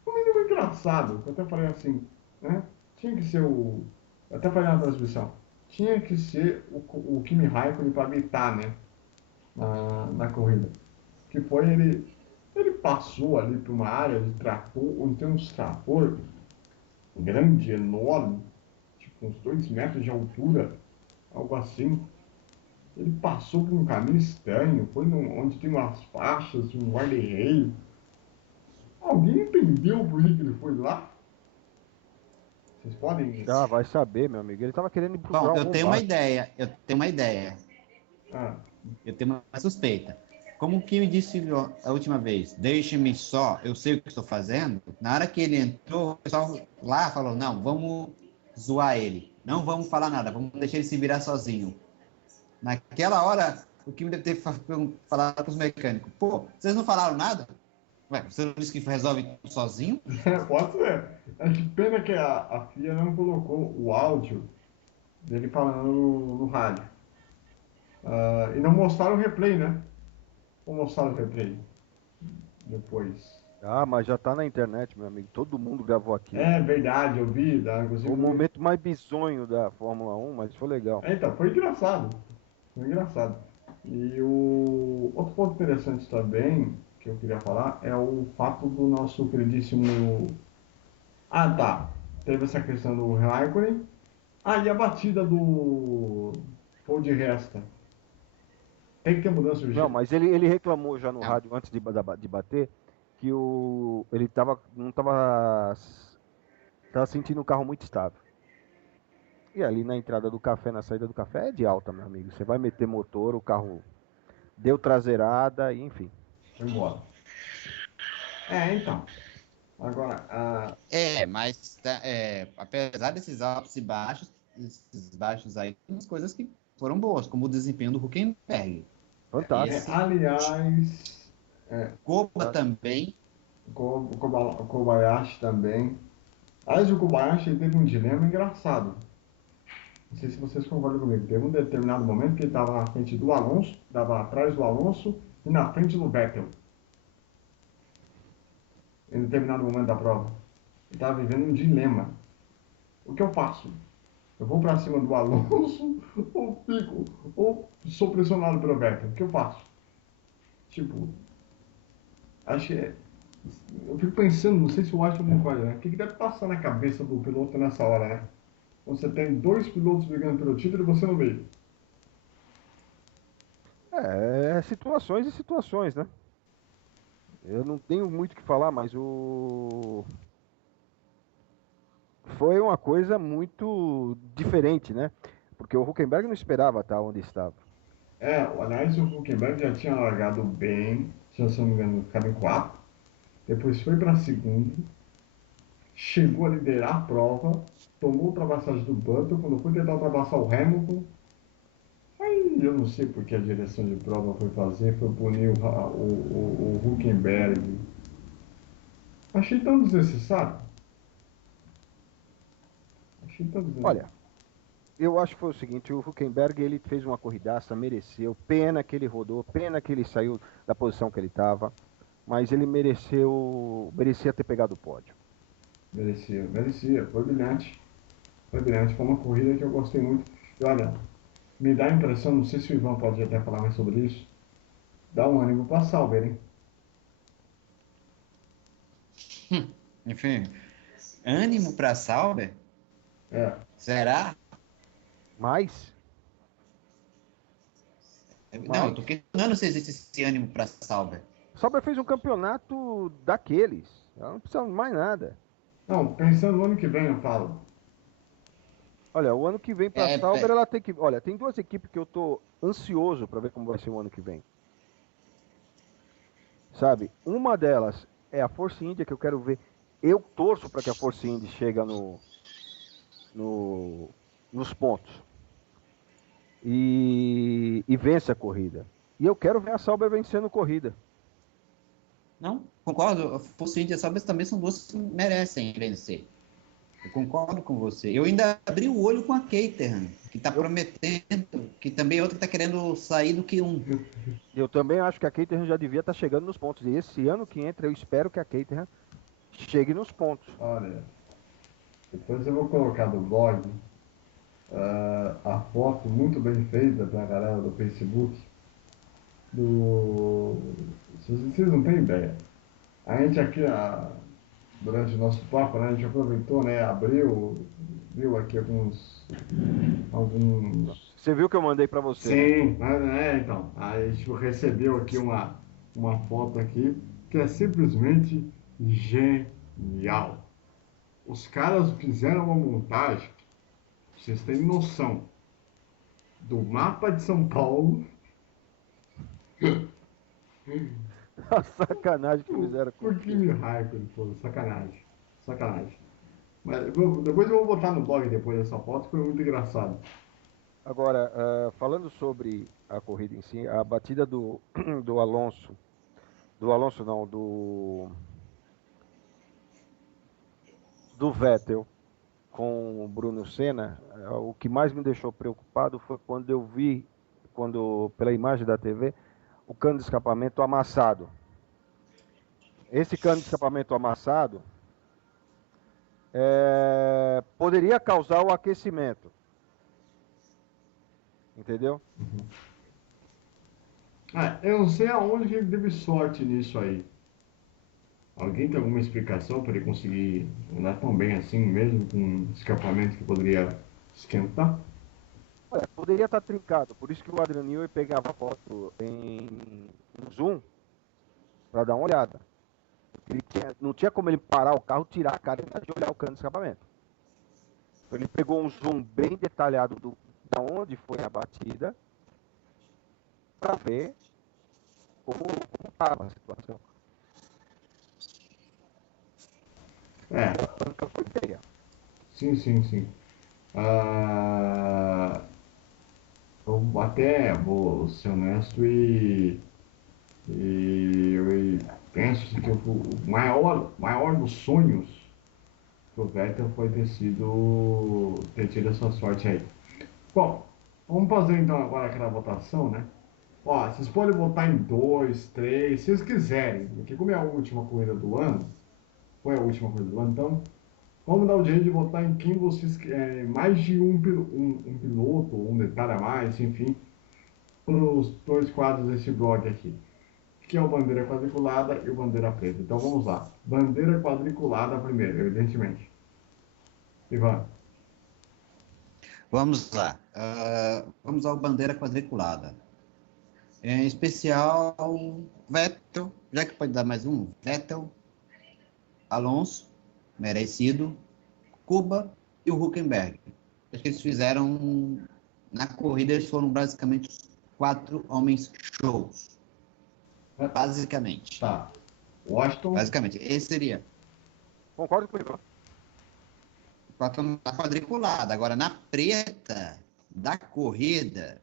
no mínimo engraçado. Eu até falei assim, né? Tinha que ser o. Eu até falei na transmissão. Tinha que ser o Kimi Raikkonen para gritar, né? Na corrida. Que foi ele passou ali por uma área de trator, onde tem uns trator grande, enorme, tipo uns 2 metros de altura, algo assim. Ele passou por um caminho estranho, foi onde tem umas faixas, um guarda-reio. Alguém entendeu por que ele foi lá? Vocês podem. Ah, vai saber, meu amigo. Ele tava querendo ir Bom, procurar um eu tenho uma combate. ideia, Ah, eu tenho uma suspeita. Como o Kim disse a última vez, deixe-me só, eu sei o que estou fazendo. Na hora que ele entrou, o pessoal lá falou, não, vamos zoar ele. Não vamos falar nada, vamos deixar ele se virar sozinho. Naquela hora, o Kim deve ter falado com os mecânicos, pô, vocês não falaram nada? Ué, você não disse que resolve tudo sozinho? pode ser. É que pena que a FIA não colocou o áudio dele falando no rádio. E não mostraram o replay, né? Ou mostraram o replay depois. Ah, mas já tá na internet, meu amigo. Todo mundo gravou aquilo. É verdade, eu vi, Foi o inclusive. momento mais bizonho da Fórmula 1, mas foi legal. Então, foi engraçado. Foi engraçado. E o outro ponto interessante também que eu queria falar é o fato do nosso queridíssimo. Ah, tá. Teve essa questão do Raikkonen. Ah, e a batida do Paul de Resta. Tem que ter mudança Não, urgente. mas ele reclamou já no Não. rádio antes de bater que ele tava, não tava sentindo o carro muito estável. E ali na entrada do café, na saída do café, é de alta, meu amigo. Você vai meter motor, o carro deu traseirada, e enfim. Foi embora. Então. Agora, Mas apesar desses altos e baixos, esses baixos aí, tem umas coisas que foram boas, como o desempenho do Huckenberg. Fantástico. Esse aliás, Koba também. O Kobayashi também. Aliás, o Kobayashi ele teve um dilema engraçado. Não sei se vocês concordam comigo. Teve um determinado momento que ele estava na frente do Alonso, estava atrás do Alonso e na frente do Vettel. Em determinado momento da prova. Ele estava vivendo um dilema. O que eu faço? Eu vou para cima do Alonso ou fico, ou sou pressionado pelo Vettel? O que eu faço? Tipo, acho que eu fico pensando, não sei se o Washington concorda, né? O que deve passar na cabeça do piloto nessa hora, né? Você tem dois pilotos brigando pelo título e você no meio. Situações e situações, né? Eu não tenho muito o que falar, mas foi uma coisa muito diferente, né? Porque o Huckenberg não esperava estar onde estava. Aliás, o Huckenberg já tinha largado bem, se eu não me engano, ficava em quarto. Depois foi para segundo, chegou a liderar a prova, tomou a ultrapassagem do Button. Quando foi tentar ultrapassar o Hamilton, aí eu não sei porque a direção de prova foi fazer, foi punir o Huckenberg. Achei tão desnecessário. Achei tão desnecessário. Olha, eu acho que foi o seguinte, o Huckenberg ele fez uma corridaça, mereceu, pena que ele rodou, pena que ele saiu da posição que ele estava, mas ele merecia ter pegado o pódio. Merecia, merecia. Foi brilhante. Foi brilhante. Foi uma corrida que eu gostei muito. E olha, me dá a impressão, não sei se o Ivan pode até falar mais sobre isso, dá um ânimo para Sauber, hein? Enfim, ânimo para Sauber? É, Será? Mas, Não, eu tô questionando se existe esse ânimo para Sauber. Sauber fez um campeonato daqueles, ela não precisa de mais nada. não, pensando no ano que vem, eu falo. Olha, o ano que vem para É, Sauber é, ela tem que, olha, tem duas equipes que eu tô ansioso para ver como vai ser o ano que vem. Sabe? Uma delas é a Force India que eu quero ver. Eu torço para que a Force India chegue no, nos pontos e vence a corrida. E eu quero ver a Sauber vencendo corrida. não, concordo. A Force India e a Sauber também são duas que merecem vencer. Eu concordo com você. Eu ainda abri o olho com a Caterham, que está prometendo, que também é outra que está querendo sair do Q1. Eu também acho que a Caterham já devia estar chegando nos pontos. E esse ano que entra, eu espero que a Caterham chegue nos pontos. Olha, depois eu vou colocar no blog a foto muito bem feita da galera do Facebook. Do. Vocês não têm ideia. A gente aqui, durante o nosso papo, né, a gente aproveitou, né, viu aqui alguns Você viu que eu mandei para você, né? Sim, então, a gente recebeu aqui uma foto aqui que é simplesmente genial. Os caras fizeram uma montagem, pra vocês terem noção, do mapa de São Paulo, A sacanagem que fizeram por contigo. Kimi Raikkonen, pô, sacanagem, sacanagem. Mas depois eu vou botar no blog depois dessa foto, que foi muito engraçado. Agora, falando sobre a corrida em si, a batida do Alonso, do Alonso não, do Vettel com o Bruno Senna, o que mais me deixou preocupado foi quando eu vi, pela imagem da TV, o cano de escapamento amassado. Esse cano de escapamento amassado poderia causar o aquecimento, entendeu? Eu não sei aonde que ele teve sorte nisso aí. Alguém tem alguma explicação para ele conseguir andar tão bem assim, mesmo com um escapamento que poderia esquentar? Poderia estar trincado, por isso que o Adrian Newey pegava a foto em zoom para dar uma olhada. Não tinha como ele parar o carro, tirar a cara e olhar o cano de escapamento. Então, ele pegou um zoom bem detalhado da onde foi a batida para ver como estava a situação. É, A panca foi feia. sim, sim, sim. Ah, eu até vou ser honesto e penso que o maior dos sonhos do Vettel foi ter tido essa sorte aí. Bom, vamos fazer então agora aquela votação, né? Ó, vocês podem votar em dois, três, se vocês quiserem, porque como é a última corrida do ano, foi a última corrida do ano, então vamos dar o direito de votar em quem vocês mais de um piloto, ou um detalhe a mais, enfim, para os dois quadros desse blog aqui, que é o bandeira quadriculada e o bandeira preta. Então vamos lá. Bandeira quadriculada primeiro, evidentemente. Ivan. Vamos lá. Vamos ao bandeira quadriculada. Em especial, Vettel, já que pode dar mais um, Vettel, Alonso, merecido, Kuba e o Huckenberg. Acho que eles fizeram, na corrida, eles foram basicamente 4 homens shows. Basicamente. Tá. Washington. Basicamente. Esse seria Concordo com o Ivan. a quadriculada. Agora, na preta da corrida,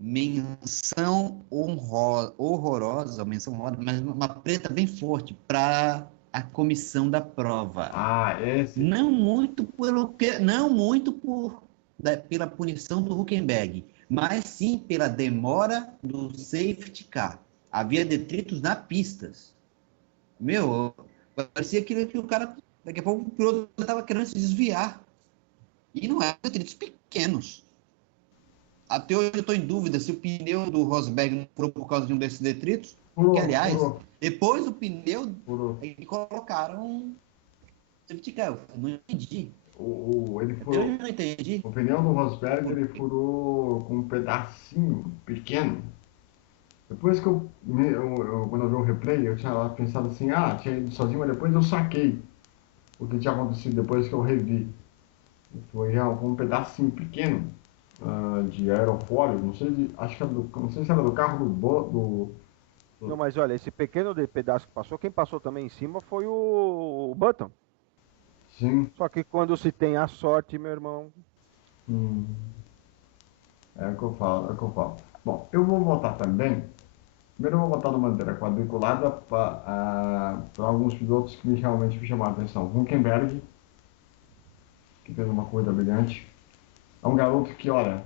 menção horrorosa, menção honrosa, mas uma preta bem forte para a comissão da prova. Esse. Não muito pela punição do Huckenberg, mas sim pela demora do safety car. Havia detritos na pistas. Meu, parecia que o cara, daqui a pouco o piloto estava querendo se desviar. E não eram detritos pequenos. Até hoje eu estou em dúvida se o pneu do Rosberg não furou por causa de um desses detritos. Furou, Que, aliás, furou. depois do pneu, Furou. eles colocaram safety car. Eu não entendi. Ele Eu furou. não entendi. O pneu do Rosberg ele furou com um pedacinho pequeno. Depois que quando eu vi o replay, eu tinha pensado assim, tinha ido sozinho, mas depois eu saquei o que tinha acontecido depois que eu revi. Foi um pedacinho pequeno de aerofólio, não sei, acho que era não sei se era do carro Não, mas olha, esse pequeno pedaço que passou, quem passou também em cima foi o Button. Sim. Só que quando se tem a sorte, meu irmão. É o que eu falo, é o que eu falo. Bom, eu vou votar também. Primeiro eu vou votar na bandeira quadriculada para alguns pilotos que realmente me chamaram a atenção. Hülkenberg, que fez uma corrida brilhante. É um garoto que, olha,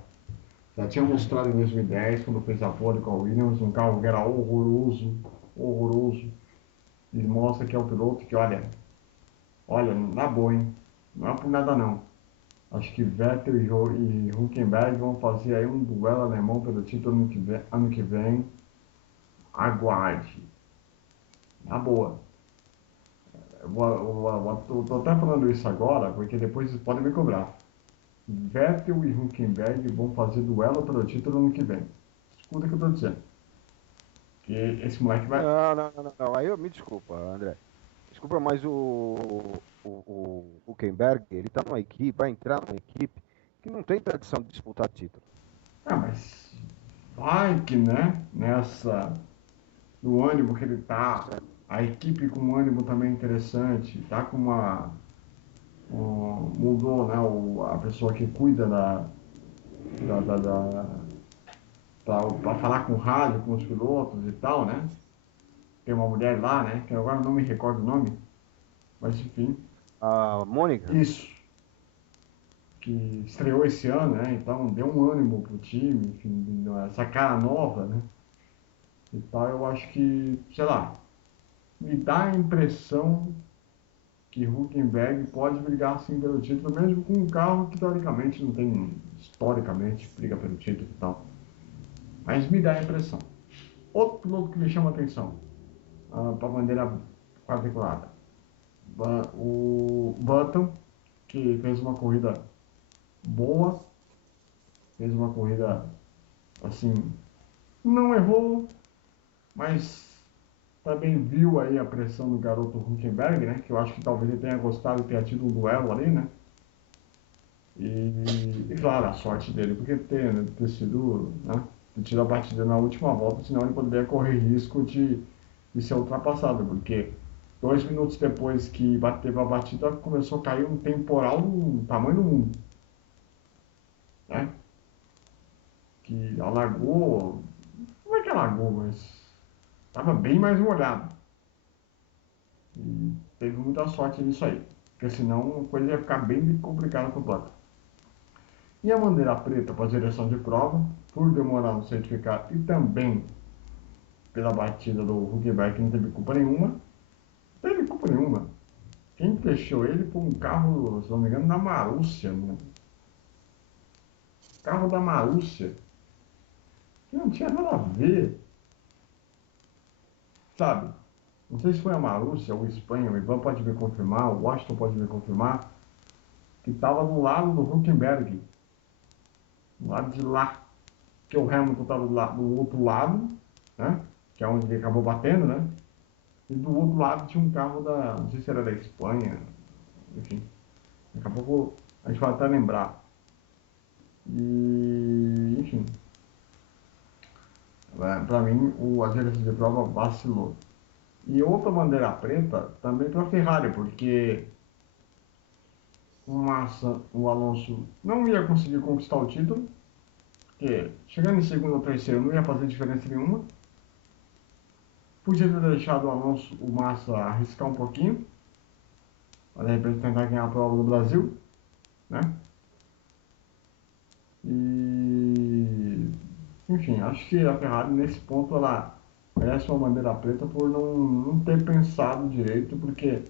já tinha mostrado em 2010, quando fez a pole com a Williams, um carro que era horroroso, horroroso. Ele mostra que é um piloto que, olha, na boa, hein? Não é por nada não. Acho que Vettel e Hülkenberg vão fazer aí um duelo alemão pelo título ano que vem. Aguarde. Na boa. Tô até falando isso agora, porque depois vocês podem me cobrar. Vettel e Hülkenberg vão fazer duelo pelo título ano que vem. Escuta o que eu tô dizendo. Que esse moleque vai. Não. Aí eu me desculpa, André. Desculpa, mas o Huckenberg, ele tá numa equipe, vai entrar numa equipe que não tem tradição de disputar título. Ah, mas vai que, né? No ânimo que ele tá, a equipe com um ânimo também interessante, tá com mudou, né? A pessoa que cuida da, da, da para falar com o rádio, com os pilotos e tal, né? Tem uma mulher lá, né? Que agora não me recordo o nome, mas enfim, A Mônica, isso, que estreou esse ano, né? Então deu um ânimo pro time, enfim, essa cara nova, né? E tal, eu acho que, sei lá, me dá a impressão que Hülkenberg pode brigar sim pelo título, mesmo com um carro que teoricamente não tem, historicamente, briga pelo título e tal. Mas me dá a impressão. Outro piloto que me chama a atenção, para a bandeira quadriculada, o Button, que fez uma corrida boa, fez uma corrida assim, não errou, mas também viu aí a pressão do garoto Hülkenberg, né? Que eu acho que talvez ele tenha gostado de ter tido um duelo ali, né? E claro, a sorte dele, porque ter sido, né? Ter tido a batida na última volta, senão ele poderia correr risco de ser ultrapassado, porque 2 minutos depois que teve a batida, começou a cair um temporal do tamanho do mundo, né? Que alagou, como é que alagou, mas estava bem mais molhado. E teve muita sorte nisso aí, porque senão a coisa ia ficar bem complicada para o Button. E a bandeira preta para a direção de prova, por demorar no certificado e também pela batida do Huckenberg, que não teve culpa nenhuma. Não teve culpa nenhuma. Quem fechou ele foi um carro, se não me engano, da Marúcia, né? Carro da Marúcia, que não tinha nada a ver, sabe? Não sei se foi a Marúcia ou a Espanha, o Ivan pode me confirmar, o Washington pode me confirmar, que estava do lado do Huckenberg, do lado de lá, que o Hamilton estava do outro lado, né? Que é onde ele acabou batendo, né? E do outro lado tinha um carro não sei se era da Espanha, enfim. Daqui a pouco a gente vai até lembrar. E, enfim, para mim a direção de prova vacilou. E outra bandeira preta também para a Ferrari, porque o Massa, o Alonso não ia conseguir conquistar o título, porque chegando em segundo ou terceiro não ia fazer diferença nenhuma. Podia ter deixado o Massa arriscar um pouquinho, para de repente tentar ganhar a prova do Brasil, né? E, enfim, acho que a Ferrari nesse ponto ela merece uma bandeira preta por não ter pensado direito, porque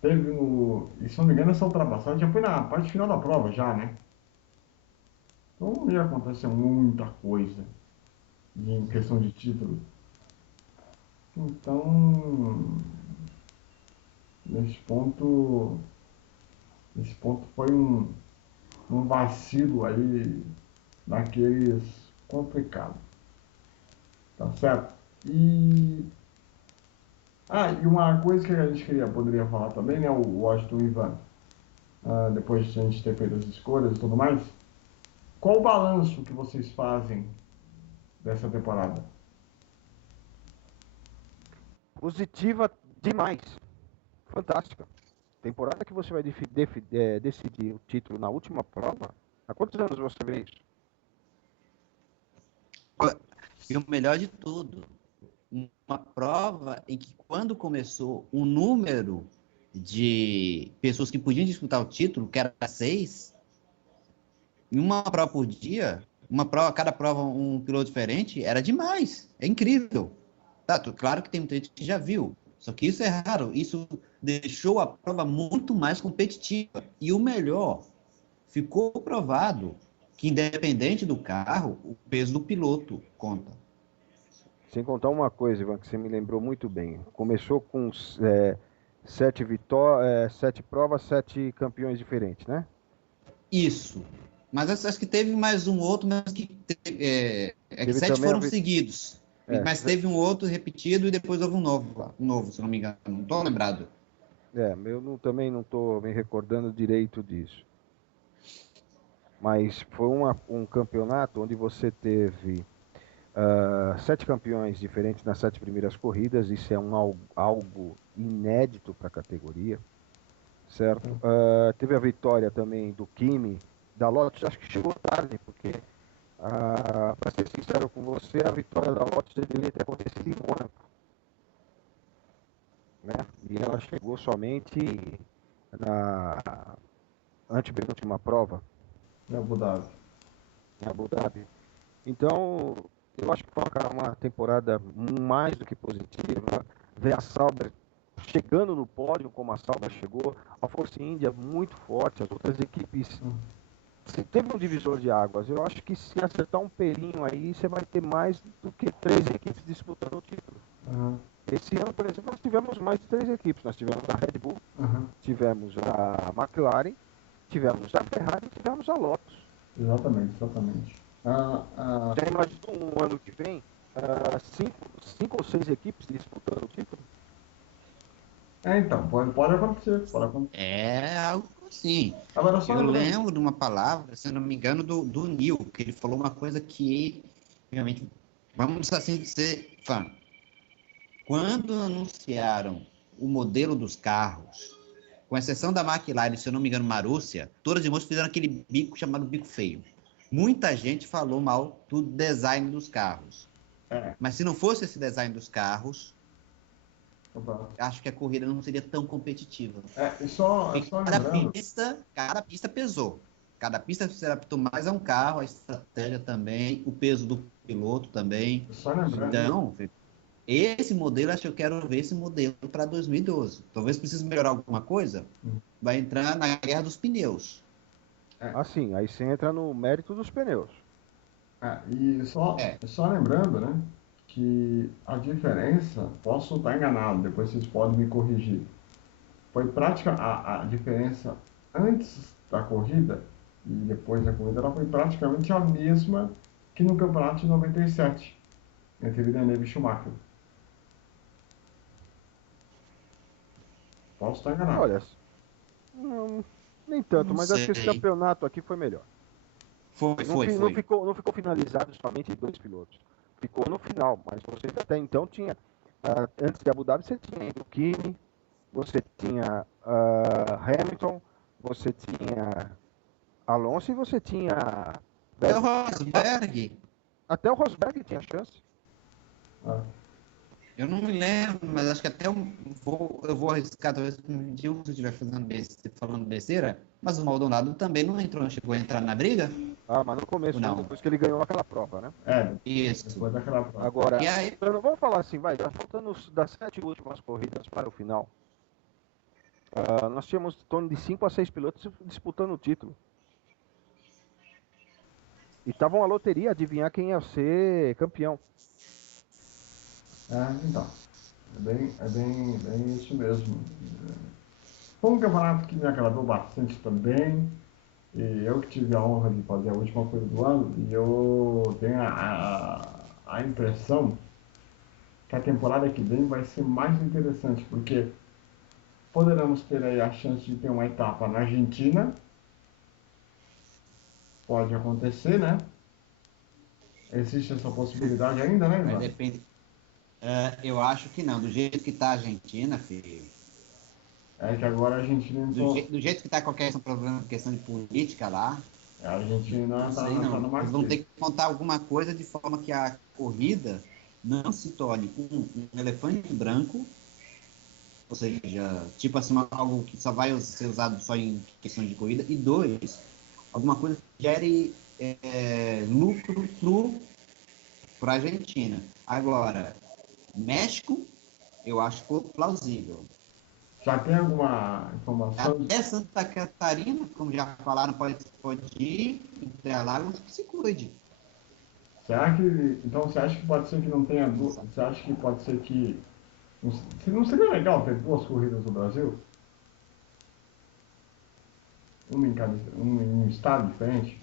teve no. E se não me engano, essa ultrapassagem já foi na parte final da prova, já, né? Então não ia acontecer muita coisa em questão de título. Então, nesse ponto, esse ponto foi um vacilo aí daqueles complicados, tá certo? E uma coisa que a gente poderia falar também, né? O Washington Ivan, depois de a gente ter feito as escolhas e tudo mais, qual o balanço que vocês fazem dessa temporada? positiva demais. Fantástica. Temporada que você vai decidir o título na última prova. Há quantos anos você vê isso? E o melhor de tudo, uma prova em que quando começou o número de pessoas que podiam disputar o título, que era 6, em uma prova por dia, cada prova um piloto diferente, era demais. É incrível. Tá, claro que tem muita gente que já viu, só que isso é raro. Isso deixou a prova muito mais competitiva. E o melhor, ficou provado que, independente do carro, o peso do piloto conta. Sem contar uma coisa, Ivan, que você me lembrou muito bem. Começou com 7 provas, 7 campeões diferentes, né? Isso. Mas acho que teve mais um outro, mas que Teve 7 também foram seguidos. Mas se- teve um outro repetido e depois houve um novo, se não me engano. Não estou lembrado. também não estou me recordando direito disso. Mas foi um campeonato onde você teve 7 campeões diferentes nas 7 primeiras corridas. Isso é algo inédito para a categoria, certo? Teve a vitória também do Kimi, da Lotus. Acho que chegou tarde, porque, para ser sincero com você, a vitória da Lotus deveria ter acontecido em Mônaco, né? E ela chegou somente na antepenúltima prova, Em Abu Dhabi. em Abu Dhabi. Então, eu acho que foi uma temporada mais do que positiva. Ver a Sauber chegando no pódio como a Sauber chegou, a Force India muito forte, as outras equipes. Se teve um divisor de águas, eu acho que se acertar um pelinho aí, você vai ter mais do que 3 equipes disputando o título. Esse ano, por exemplo, nós tivemos mais de 3 equipes. Nós tivemos a Red Bull, tivemos a McLaren, tivemos a Ferrari e tivemos a Lotus. Exatamente. Já imaginou um ano que vem 5 ou 6 equipes disputando o título? Então, pode acontecer. É algo assim. Agora, só Eu lembrando. lembro de uma palavra, se não me engano, do Neil, que ele falou uma coisa que realmente, vamos assim dizer, fã. Quando anunciaram o modelo dos carros, com exceção da McLaren, se eu não me engano, Marúcia, todas as irmãs fizeram aquele bico chamado bico feio. Muita gente falou mal do design dos carros. Mas se não fosse esse design dos carros, acho que a corrida não seria tão competitiva. Cada pista pesou. Cada pista se adaptou mais a um carro, a estratégia também, o peso do piloto também. Então, esse modelo, acho que eu quero ver esse modelo para 2012. Talvez precise melhorar alguma coisa, vai entrar na guerra dos pneus. Assim, aí você entra no mérito dos pneus. E só lembrando, né, que a diferença, posso estar enganado, depois vocês podem me corrigir, foi a diferença antes da corrida e depois da corrida, ela foi praticamente a mesma que no campeonato de 97, entre Villeneuve e Schumacher. Posso estar enganado. Olha, nem tanto, Não mas acho que esse sei. campeonato aqui foi melhor. Foi. Não ficou finalizado somente 2 pilotos. Ficou no final, mas você até então tinha, antes de Abu Dhabi, você tinha o Kimi, você tinha Hamilton, você tinha Alonso e você tinha É o Rosberg. Até o Rosberg tinha chance. Eu não me lembro, mas acho que até eu vou arriscar, talvez um dia se eu estiver falando besteira, mas o Maldonado também não chegou a entrar na briga? Mas no começo, não. Depois que ele ganhou aquela prova, né? Isso. Depois daquela prova. Agora, E aí? vamos falar assim, tá faltando das 7 últimas corridas para o final. Nós tínhamos em torno de 5 a 6 pilotos disputando o título. E estavam a loteria adivinhar quem ia ser campeão. Então, é bem isso mesmo. Foi um campeonato que me agradou bastante também. E eu que tive a honra de fazer a última corrida do ano, e eu tenho a impressão que a temporada que vem vai ser mais interessante, porque poderemos ter aí a chance de ter uma etapa na Argentina. Pode acontecer, né? Existe essa possibilidade ainda, né, Ivan? Mas depende. Eu acho que não. Do jeito que tá a Argentina, filho. É que agora a Argentina do jeito que tá qualquer questão de política lá. A Argentina tá no marketing. Eles vão ter que montar alguma coisa de forma que a corrida não se torne um elefante branco, ou seja, tipo assim, algo que só vai ser usado só em questão de corrida, e 2, alguma coisa que gere lucro para a Argentina. Agora, México, eu acho plausível. Já tem alguma informação? Até Santa Catarina, como já falaram, pode ir, Interlagos, que se cuide. Então você acha que pode ser que não tenha duas? Você acha que pode ser que... Não seria legal ter 2 corridas no Brasil? um em um estado diferente?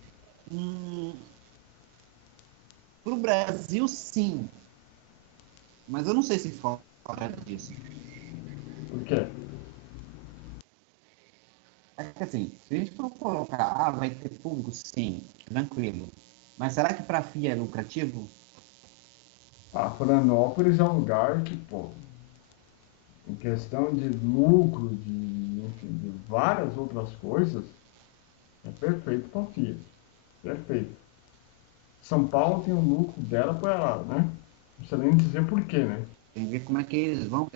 Para o Brasil, sim. Mas eu não sei se fora disso. Por quê? É que assim, se a gente for colocar, vai ter público, sim, tranquilo. Mas será que para a FIA é lucrativo? Florianópolis é um lugar que, pô, em questão de lucro, enfim, de várias outras coisas, é perfeito para a FIA. Perfeito. São Paulo tem o lucro dela por ela, né? Não precisa nem dizer por quê, né? Tem que ver como é que eles vão.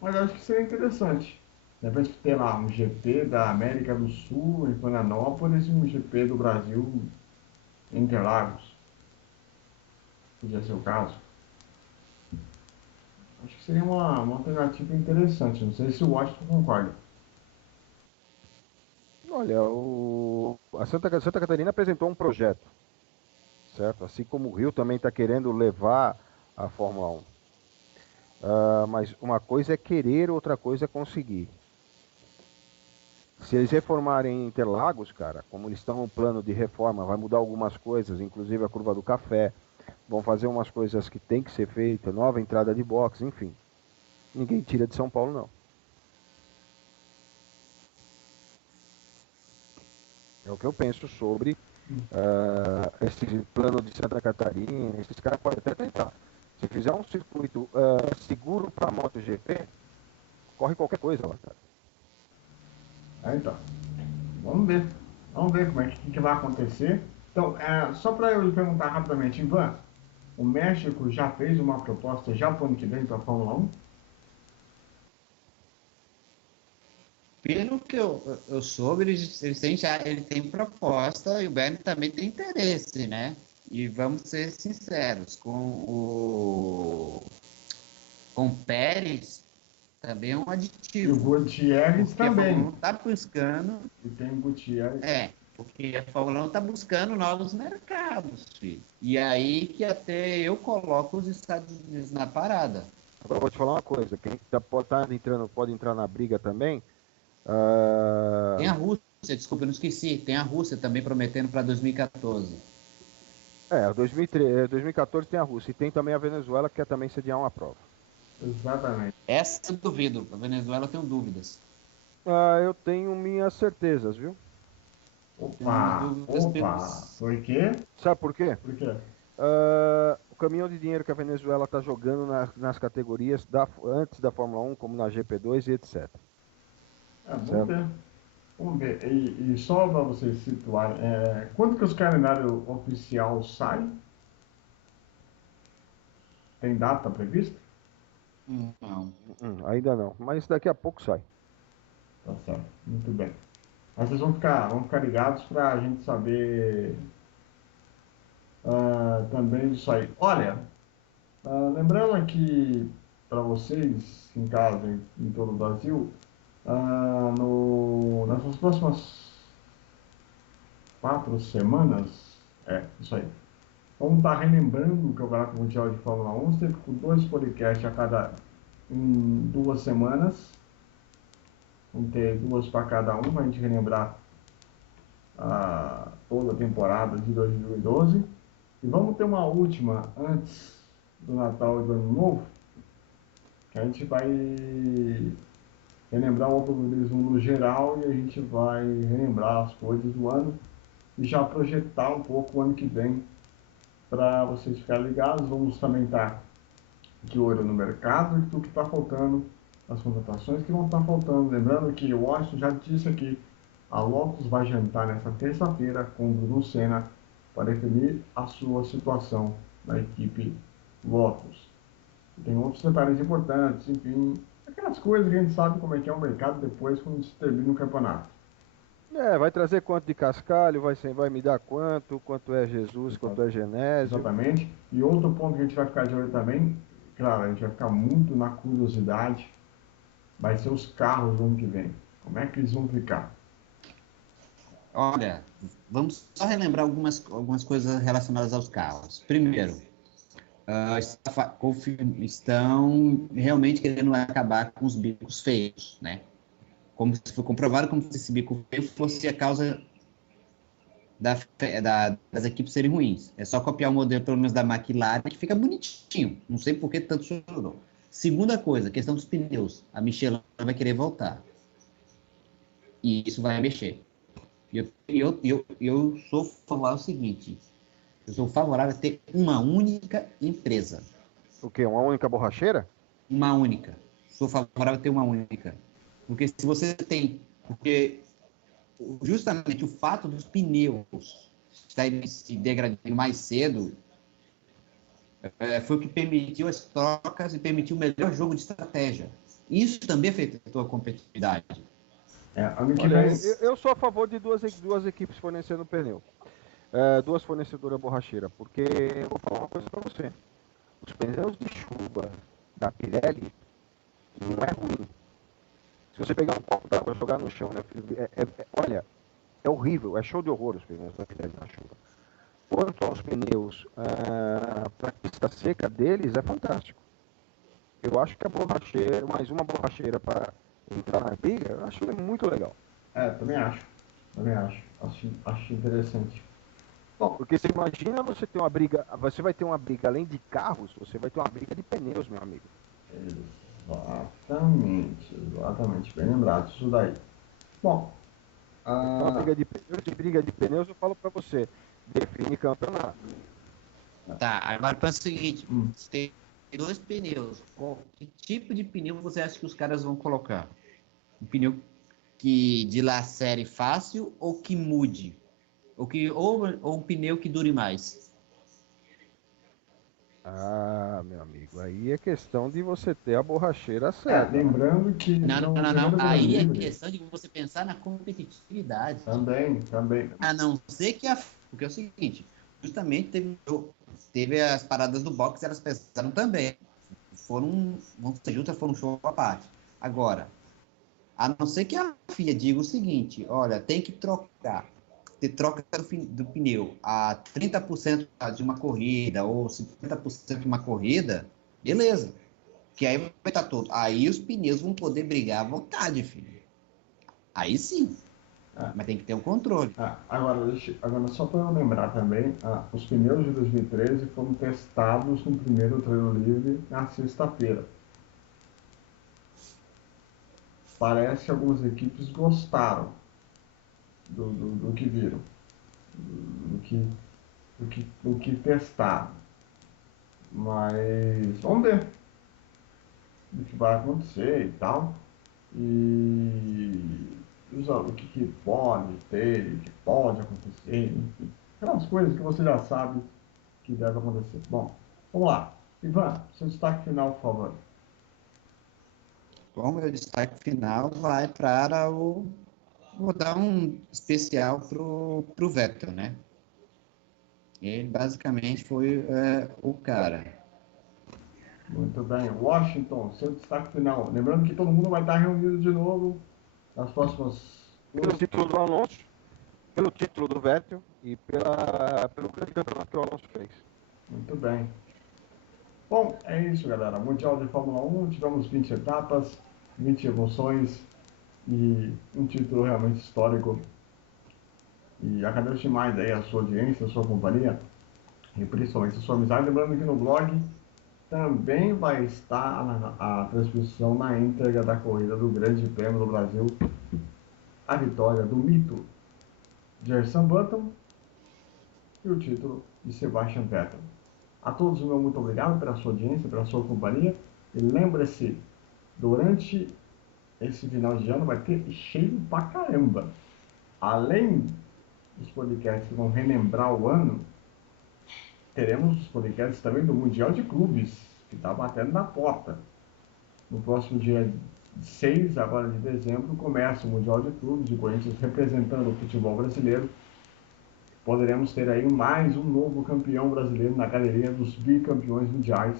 Mas eu acho que seria interessante. De repente ter lá um GP da América do Sul em Florianópolis e um GP do Brasil em Interlagos. Podia ser o caso. Acho que seria uma alternativa interessante. Não sei se o Washington concorda. Olha, Santa Catarina apresentou um projeto, certo? Assim como o Rio também está querendo levar a Fórmula 1. Mas uma coisa é querer, outra coisa é conseguir. Se eles reformarem Interlagos, cara, como eles estão no plano de reforma, vai mudar algumas coisas, inclusive a curva do café, vão fazer umas coisas que tem que ser feita, nova entrada de box, enfim. Ninguém tira de São Paulo, não. É o que eu penso sobre esse plano de Santa Catarina. Esses caras podem até tentar. Se fizer um circuito seguro para MotoGP, corre qualquer coisa lá, cara. Então, vamos ver. Vamos ver como é que vai acontecer. Então, só para eu lhe perguntar rapidamente, Ivan, o México já fez uma proposta já para o ano que vem para a Fórmula 1? Pelo que eu soube, ele tem proposta e o Bernie também tem interesse, né? E vamos ser sinceros, com o Pérez também é um E o aditivo. Gutierrez Porque a Fórmula 1 também. está buscando. E tem o Gutierrez. Porque a Fórmula 1 está buscando novos mercados, filho. E aí que até eu coloco os Estados Unidos na parada. Agora eu vou te falar uma coisa, quem pode entrar na briga também. Tem a Rússia, desculpa, eu não esqueci. Tem a Rússia também prometendo para 2014. 2014 tem a Rússia e tem também a Venezuela que quer também sediar uma prova. Exatamente. Essa eu duvido. A Venezuela eu tenho dúvidas. Eu tenho minhas certezas, viu? Opa, por quê? Sabe por quê? Por quê? O caminhão de dinheiro que a Venezuela está jogando nas categorias antes da Fórmula 1, como na GP2 e etc. Vamos ver. Vamos ver. E só para vocês situarem, quando que os calendários oficial sai? Tem data prevista? Não. Ainda não, mas daqui a pouco sai. Tá certo, muito bem. Mas vocês vão ficar ligados para a gente saber também disso aí. Olha, lembrando aqui para vocês em casa, em todo o Brasil, nessas próximas 4 semanas, isso aí. Vamos estar relembrando o Campeonato Mundial de Fórmula 1, sempre com 2 podcasts em 2 semanas. Vamos ter 2 para cada um, para a gente relembrar toda a temporada de 2012. E vamos ter uma última antes do Natal e do Ano Novo, que a gente vai relembrar o automobilismo no geral e a gente vai relembrar as coisas do ano e já projetar um pouco o ano que vem para vocês ficarem ligados. Vamos também estar de olho no mercado e tudo que está faltando, as contratações que vão estar faltando. Lembrando que o Washington já disse aqui, a Lotus vai jantar nessa terça-feira com o Bruno Senna para definir a sua situação na equipe Lotus. Tem outros detalhes importantes, enfim, aquelas coisas que a gente sabe como é que é o mercado depois quando se termina o campeonato. Vai trazer quanto de cascalho, vai me dar quanto é Jesus, quanto é Genésio. Exatamente. E outro ponto que a gente vai ficar de olho também, claro, a gente vai ficar muito na curiosidade, vai ser os carros no ano que vem. Como é que eles vão ficar? Olha, vamos só relembrar algumas coisas relacionadas aos carros. Primeiro, estão realmente querendo acabar com os bicos feios, né? como se foi comprovado, como se esse bico feio fosse a causa das equipes serem ruins. É só copiar o modelo, pelo menos, da McLaren, que fica bonitinho. Não sei por que tanto chorou. Segunda coisa, questão dos pneus. A Michelin vai querer voltar. E isso vai mexer. Eu sou favorável ao seguinte. Eu sou favorável a ter uma única empresa. O quê? Uma única borracheira? Uma única. Sou favorável a ter uma única. Porque se você tem... Porque justamente o fato dos pneus estarem se degradando mais cedo foi o que permitiu as trocas e permitiu o melhor jogo de estratégia. Isso também afetou a competitividade. Ano que Olha, vem. eu sou a favor de duas equipes fornecendo pneu. Duas fornecedoras borracheiras, porque eu vou falar uma coisa para você. Os pneus de chuva da Pirelli não é ruim. Se você pegar um copo d'água e jogar no chão, né, olha, é horrível, é show de horror os pneus da Pirelli na chuva. Quanto aos pneus para pista seca deles, é fantástico. Eu acho que a borracheira, mais uma borracheira para entrar na briga, eu acho muito legal. Também acho. Também acho. Acho interessante. Bom, Porque você imagina você ter uma briga, você vai ter uma briga além de carros, você vai ter uma briga de pneus, meu amigo. exatamente. Bem lembrado isso daí. Bom, Então, briga de pneus, eu falo para você, define campeonato. Tá, agora pensa o seguinte, você tem dois pneus, que tipo de pneu você acha que os caras vão colocar? Um pneu que dilacere fácil ou que mude? Ou um pneu que dure mais? Ah, meu amigo, aí é questão de você ter a borracheira certa. lembrando que Não. primeiro Aí é livre, questão de você pensar na competitividade. também. A não ser que porque é o seguinte, justamente teve as paradas do boxe, elas pesaram também. Vamos ser justos, foram um show à parte. Agora, a não ser que a FIA diga o seguinte, olha, tem que trocar, ter troca do pneu a 30% de uma corrida ou 50% de uma corrida, beleza. Que aí vai estar todo. Aí os pneus vão poder brigar à vontade, filho. Aí sim. Mas tem que ter o controle. Agora, só para eu lembrar também, os pneus de 2013 foram testados no primeiro treino livre na sexta-feira. Parece que algumas equipes gostaram do que viram, do que testaram. Mas vamos ver o que vai acontecer e tal. E o que pode ter, o que pode acontecer, enfim. Aquelas coisas que você já sabe que deve acontecer. Bom, vamos lá. Ivan, seu destaque final, por favor. Bom, meu destaque final vai para o... Vou dar um especial pro Vettel, né? Ele basicamente foi o cara. Muito bem. Washington, seu destaque final. Lembrando que todo mundo vai estar reunido de novo nas próximas Pelo título do Alonso, pelo título do Vettel e pelo grande campeonato que o Alonso fez. Muito bem. Bom, é isso, galera. Mundial de Fórmula 1, tivemos 20 etapas, 20 emoções e um título realmente histórico. E agradeço demais aí a sua audiência, a sua companhia e principalmente a sua amizade. Lembrando que no blog também vai estar a transmissão na íntegra da corrida do Grande Prêmio do Brasil, a vitória do mito Jenson Button e o título de Sebastian Vettel. A todos o meu muito obrigado pela sua audiência, pela sua companhia. E lembre-se, durante esse final de ano vai ter cheio pra caramba. Além dos podcasts que vão relembrar o ano, teremos os podcasts também do Mundial de Clubes, que está batendo na porta. No próximo dia 6 agora de dezembro começa o Mundial de Clubes de Corinthians representando o futebol brasileiro. Poderemos ter aí mais um novo campeão brasileiro na galeria dos bicampeões mundiais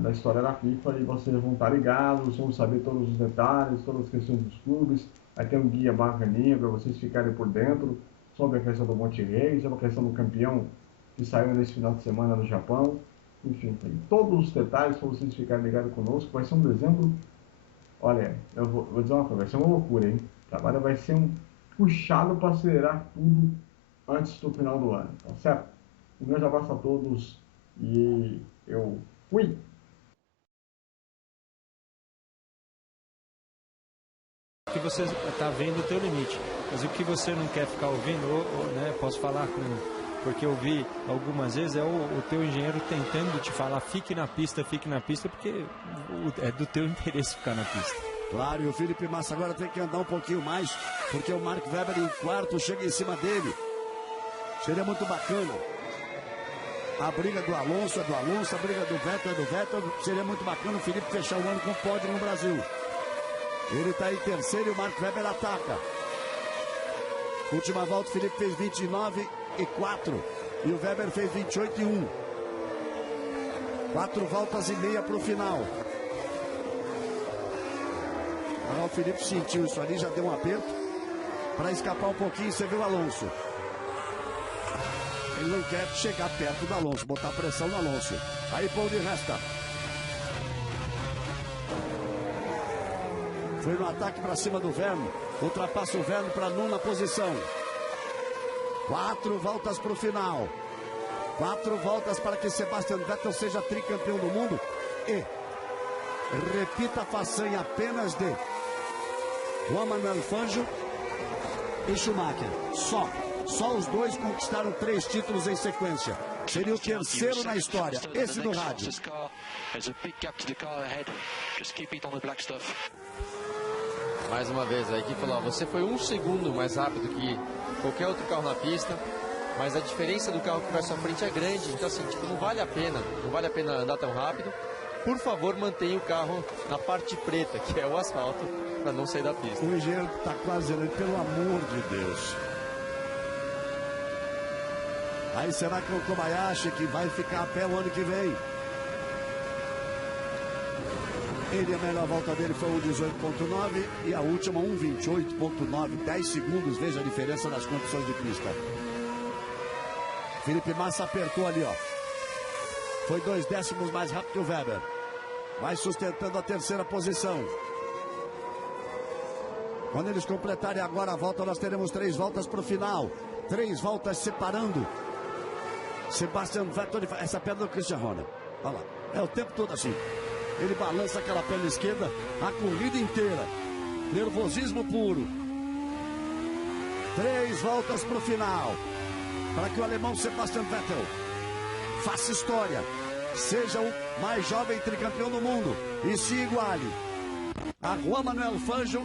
da história da FIFA, e vocês vão estar ligados, vão saber todos os detalhes, todas as questões dos clubes. Vai ter um guia bacaninha para vocês ficarem por dentro sobre a questão do Monte Rei, sobre a questão do campeão que saiu nesse final de semana no Japão. Enfim, tem todos os detalhes para vocês ficarem ligados conosco. Vai ser um dezembro Olha, eu vou dizer uma coisa, vai ser uma loucura, hein? O trabalho vai ser um puxado para acelerar tudo antes do final do ano, tá certo? Um grande abraço a todos e eu fui! Que você está vendo o teu limite, mas o que você não quer ficar ouvindo, né, posso falar porque eu vi algumas vezes, é o teu engenheiro tentando te falar fique na pista, porque é do teu interesse ficar na pista. Claro, e o Felipe Massa agora tem que andar um pouquinho mais, porque o Mark Webber em quarto chega em cima dele. Seria muito bacana. A briga do Alonso é do Alonso, a briga do Vettel é do Vettel. Seria muito bacana o Felipe fechar o ano com pódio no Brasil. Ele está em terceiro e o Mark Webber ataca. Última volta, o Felipe fez 29,4 e o Webber fez 28,1. 4 voltas e meia para o final. Agora o Felipe sentiu isso ali, já deu um aperto. Para escapar um pouquinho, você viu o Alonso. Ele não quer chegar perto do Alonso, botar pressão no Alonso. Aí Paul de Resta. Foi no ataque para cima do Verno. Ultrapassa o Verno para a 9ª posição. 4 voltas para o final. 4 voltas para que Sebastian Vettel seja tricampeão do mundo. E repita a façanha apenas de Juan Manuel Fangio e Schumacher. Só os dois conquistaram 3 títulos em sequência. Seria o terceiro na história. Esse do rádio. Mais uma vez, a equipe falou, você foi 1 segundo mais rápido que qualquer outro carro na pista, mas a diferença do carro que vai à sua frente é grande, então assim, tipo, não vale a pena andar tão rápido. Por favor, mantenha o carro na parte preta, que é o asfalto, para não sair da pista. O engenheiro está quase ali, pelo amor de Deus. Aí será que o Kobayashi que vai ficar a pé o ano que vem? A melhor volta dele foi 1:18.9 e a última 1:28.9, 10 segundos, veja a diferença nas condições de pista. Felipe Massa apertou ali, ó. Foi 2 décimos mais rápido que o Webber. Vai sustentando a terceira posição. Quando eles completarem agora a volta, nós teremos 3 voltas para o final. 3 voltas separando Sebastian Vettel. Essa perna do Christian Horner. Olha lá, é o tempo todo assim. Ele balança aquela perna esquerda a corrida inteira. Nervosismo puro. 3 voltas para o final. Para que o alemão Sebastian Vettel faça história. Seja o mais jovem tricampeão do mundo. E se iguale a Juan Manuel Fangio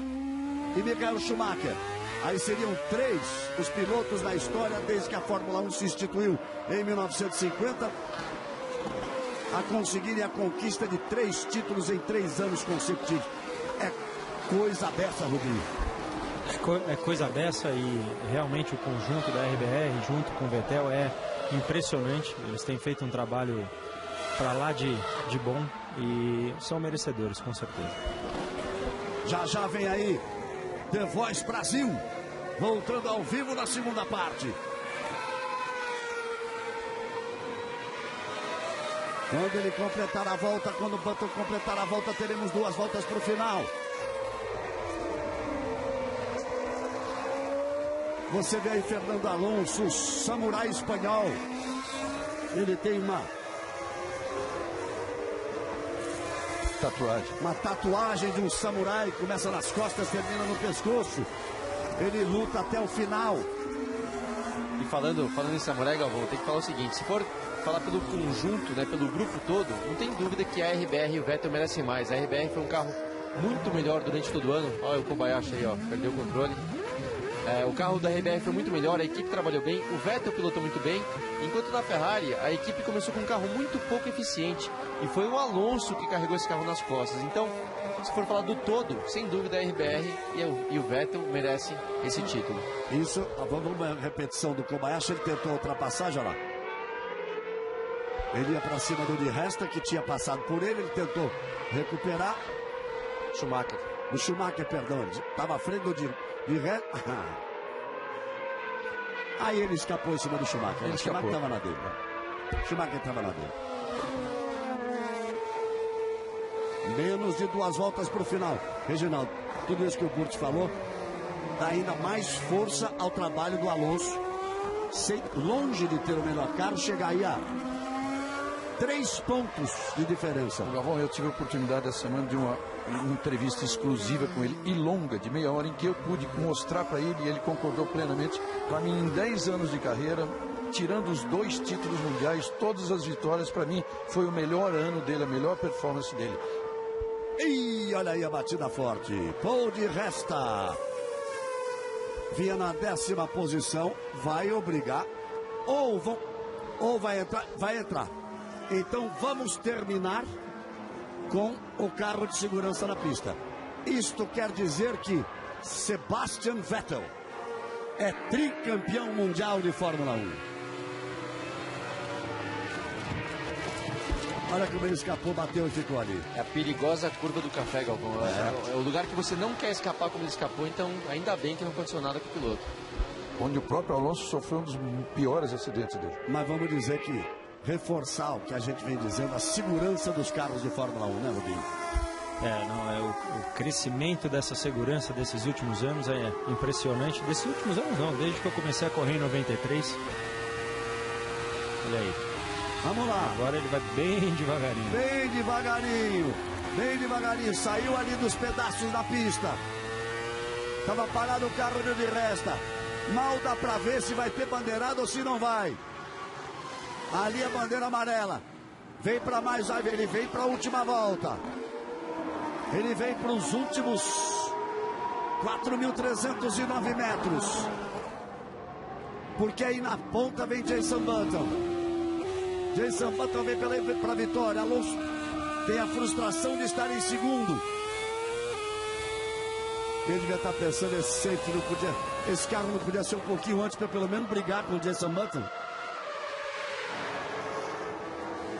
e Michael Schumacher. Aí seriam 3 os pilotos na história desde que a Fórmula 1 se instituiu em 1950. A conseguirem a conquista de 3 títulos em 3 anos consecutivos. É coisa dessa, Rubinho. É coisa dessa e realmente o conjunto da RBR junto com o Vettel é impressionante. Eles têm feito um trabalho para lá de bom e são merecedores, com certeza. Já vem aí The Voice Brasil, voltando ao vivo na segunda parte. Quando ele completar a volta, quando o Button completar a volta, teremos 2 voltas para o final. Você vê aí Fernando Alonso, o samurai espanhol. Ele tem uma tatuagem de um samurai, começa nas costas, termina no pescoço. Ele luta até o final. E falando em samurai, Galvão, tem que falar o seguinte, se for falar pelo conjunto, né, pelo grupo todo, não tem dúvida que a RBR e o Vettel merecem mais. A RBR foi um carro muito melhor durante todo o ano. Olha o Kobayashi aí, ó, perdeu o controle. O carro da RBR foi muito melhor, a equipe trabalhou bem, o Vettel pilotou muito bem, enquanto na Ferrari a equipe começou com um carro muito pouco eficiente e foi o Alonso que carregou esse carro nas costas. Então, se for falar do todo, sem dúvida a RBR e o Vettel merecem esse título. Isso, vamos uma repetição do Kobayashi, ele tentou a ultrapassagem, olha lá. Ele ia para cima do de Resta, que tinha passado por ele tentou recuperar. Schumacher. O Schumacher, perdão, ele estava à frente do de Resta. Aí ele escapou em cima do Schumacher. O Schumacher estava na dele. Schumacher estava na dele. Menos de 2 voltas para o final. Reginaldo, tudo isso que o Kurt falou dá ainda mais força ao trabalho do Alonso. Longe de ter o melhor carro, chega aí a 3 pontos de diferença. Galvão, eu tive a oportunidade essa semana de uma entrevista exclusiva com ele e longa, de meia hora, em que eu pude mostrar para ele e ele concordou plenamente. Para mim, em 10 anos de carreira, tirando os 2 títulos mundiais, todas as vitórias, para mim, foi o melhor ano dele, a melhor performance dele. E olha aí a batida forte. Paul di Resta vinha na 10ª posição, vai obrigar, ou vai entrar. Então vamos terminar com o carro de segurança na pista. Isto quer dizer que Sebastian Vettel é tricampeão mundial de Fórmula 1. Olha como ele escapou, bateu e ficou ali. É a perigosa curva do café, Galvão. É o lugar que você não quer escapar como ele escapou, então ainda bem que não aconteceu nada com o piloto. Onde o próprio Alonso sofreu um dos piores acidentes dele. Mas vamos dizer que reforçar o que a gente vem dizendo, a segurança dos carros de Fórmula 1, né, Rubinho? O crescimento dessa segurança desses últimos anos é impressionante. Desses últimos anos não, desde que eu comecei a correr em 93. Olha aí. Vamos lá. Agora ele vai bem devagarinho. Bem devagarinho. Saiu ali dos pedaços da pista. Estava parado o carro de Resta. Mal dá pra ver se vai ter bandeirada ou se não vai. Ali a bandeira amarela. Vem para mais, ele vem para a última volta. Ele vem para os últimos 4.309 metros. Porque aí na ponta vem Jenson Button. Jenson Button vem para a vitória. Alonso tem a frustração de estar em segundo. Ele devia estar pensando, esse carro não podia ser um pouquinho antes para pelo menos brigar com o Jenson Button.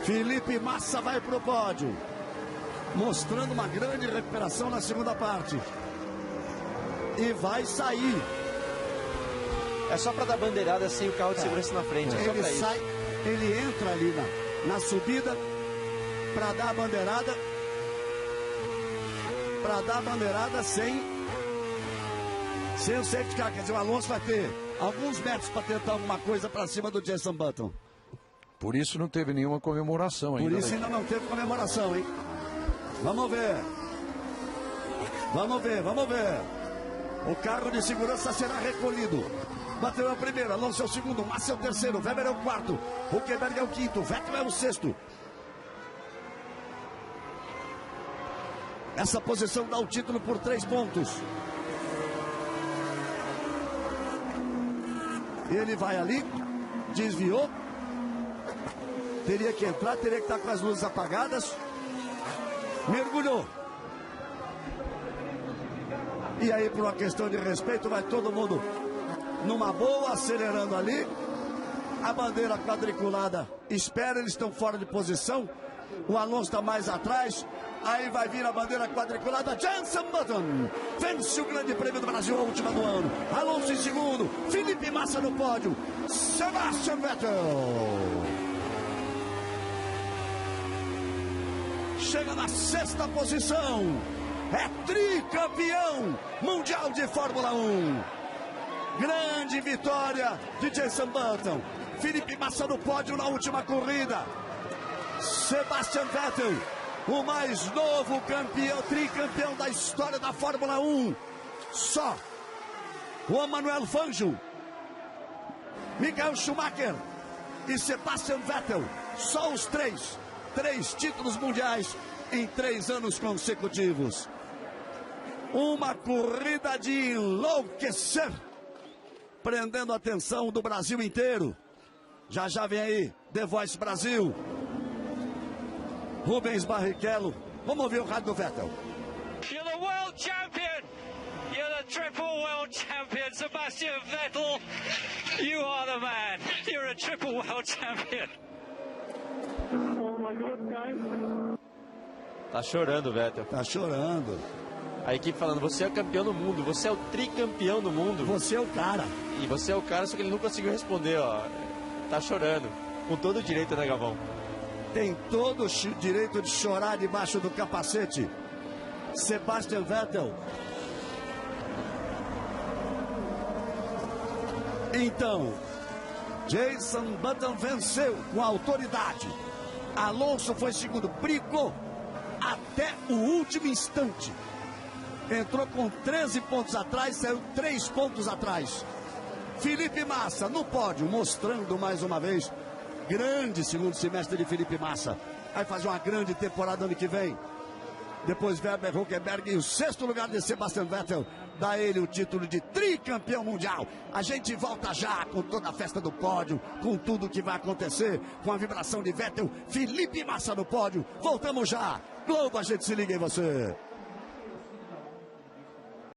Felipe Massa vai para o pódio, mostrando uma grande recuperação na segunda parte. E vai sair. É só para dar bandeirada sem o carro de segurança na frente. Ele sai, ele entra ali na subida para dar a bandeirada. Sem o safety car. Quer dizer, o Alonso vai ter alguns metros para tentar alguma coisa para cima do Jenson Button. Por isso não teve nenhuma comemoração ainda. Por isso ainda não teve comemoração, hein? Vamos ver. O carro de segurança será recolhido. Bateu é o primeiro, Alonso é o segundo, Massa é o terceiro, Weber é o quarto, Hülkenberg é o quinto, Vettel é o sexto. Essa posição dá o título por 3 pontos. Ele vai ali, desviou. Teria que entrar, teria que estar com as luzes apagadas. Mergulhou. E aí, por uma questão de respeito, vai todo mundo numa boa, acelerando ali. A bandeira quadriculada espera, eles estão fora de posição. O Alonso está mais atrás. Aí vai vir a bandeira quadriculada. Jenson Button vence o Grande Prêmio do Brasil, a última do ano. Alonso em segundo. Felipe Massa no pódio. Sebastian Vettel chega na 6ª posição. É tricampeão mundial de Fórmula 1. Grande vitória de Jenson Button. Felipe Massa no pódio na última corrida. Sebastian Vettel, o mais novo tricampeão da história da Fórmula 1. Só Juan Manuel Fangio, Michael Schumacher e Sebastian Vettel. Só os 3 títulos mundiais em 3 anos consecutivos. Uma corrida de enlouquecer, prendendo a atenção do Brasil inteiro. Já vem aí The Voice Brasil. Rubens Barrichello. Vamos ouvir o rádio do Vettel. You're the world champion. You're the triple world champion, Sebastian Vettel. You are the man. You're a triple world champion. Oh my God, guys. Tá chorando, Vettel. Tá chorando. A equipe falando, você é o campeão do mundo, você é o tricampeão do mundo. Você é o cara. E você é o cara, só que ele não conseguiu responder, ó. Tá chorando. Com todo o direito, né, Galvão? tem todo o direito de chorar debaixo do capacete. Sebastian Vettel. Então, Jason Button venceu com autoridade. Alonso foi segundo, brigou até o último instante. Entrou com 13 pontos atrás, saiu 3 pontos atrás. Felipe Massa no pódio, mostrando mais uma vez. Grande segundo semestre de Felipe Massa. Vai fazer uma grande temporada ano que vem. Depois Werner Huckenberg em o 6º lugar de Sebastian Vettel. Dá a ele o título de tricampeão mundial. A gente volta já com toda a festa do pódio, com tudo que vai acontecer, com a vibração de Vettel, Felipe Massa no pódio. Voltamos já. Globo, a gente se liga em você.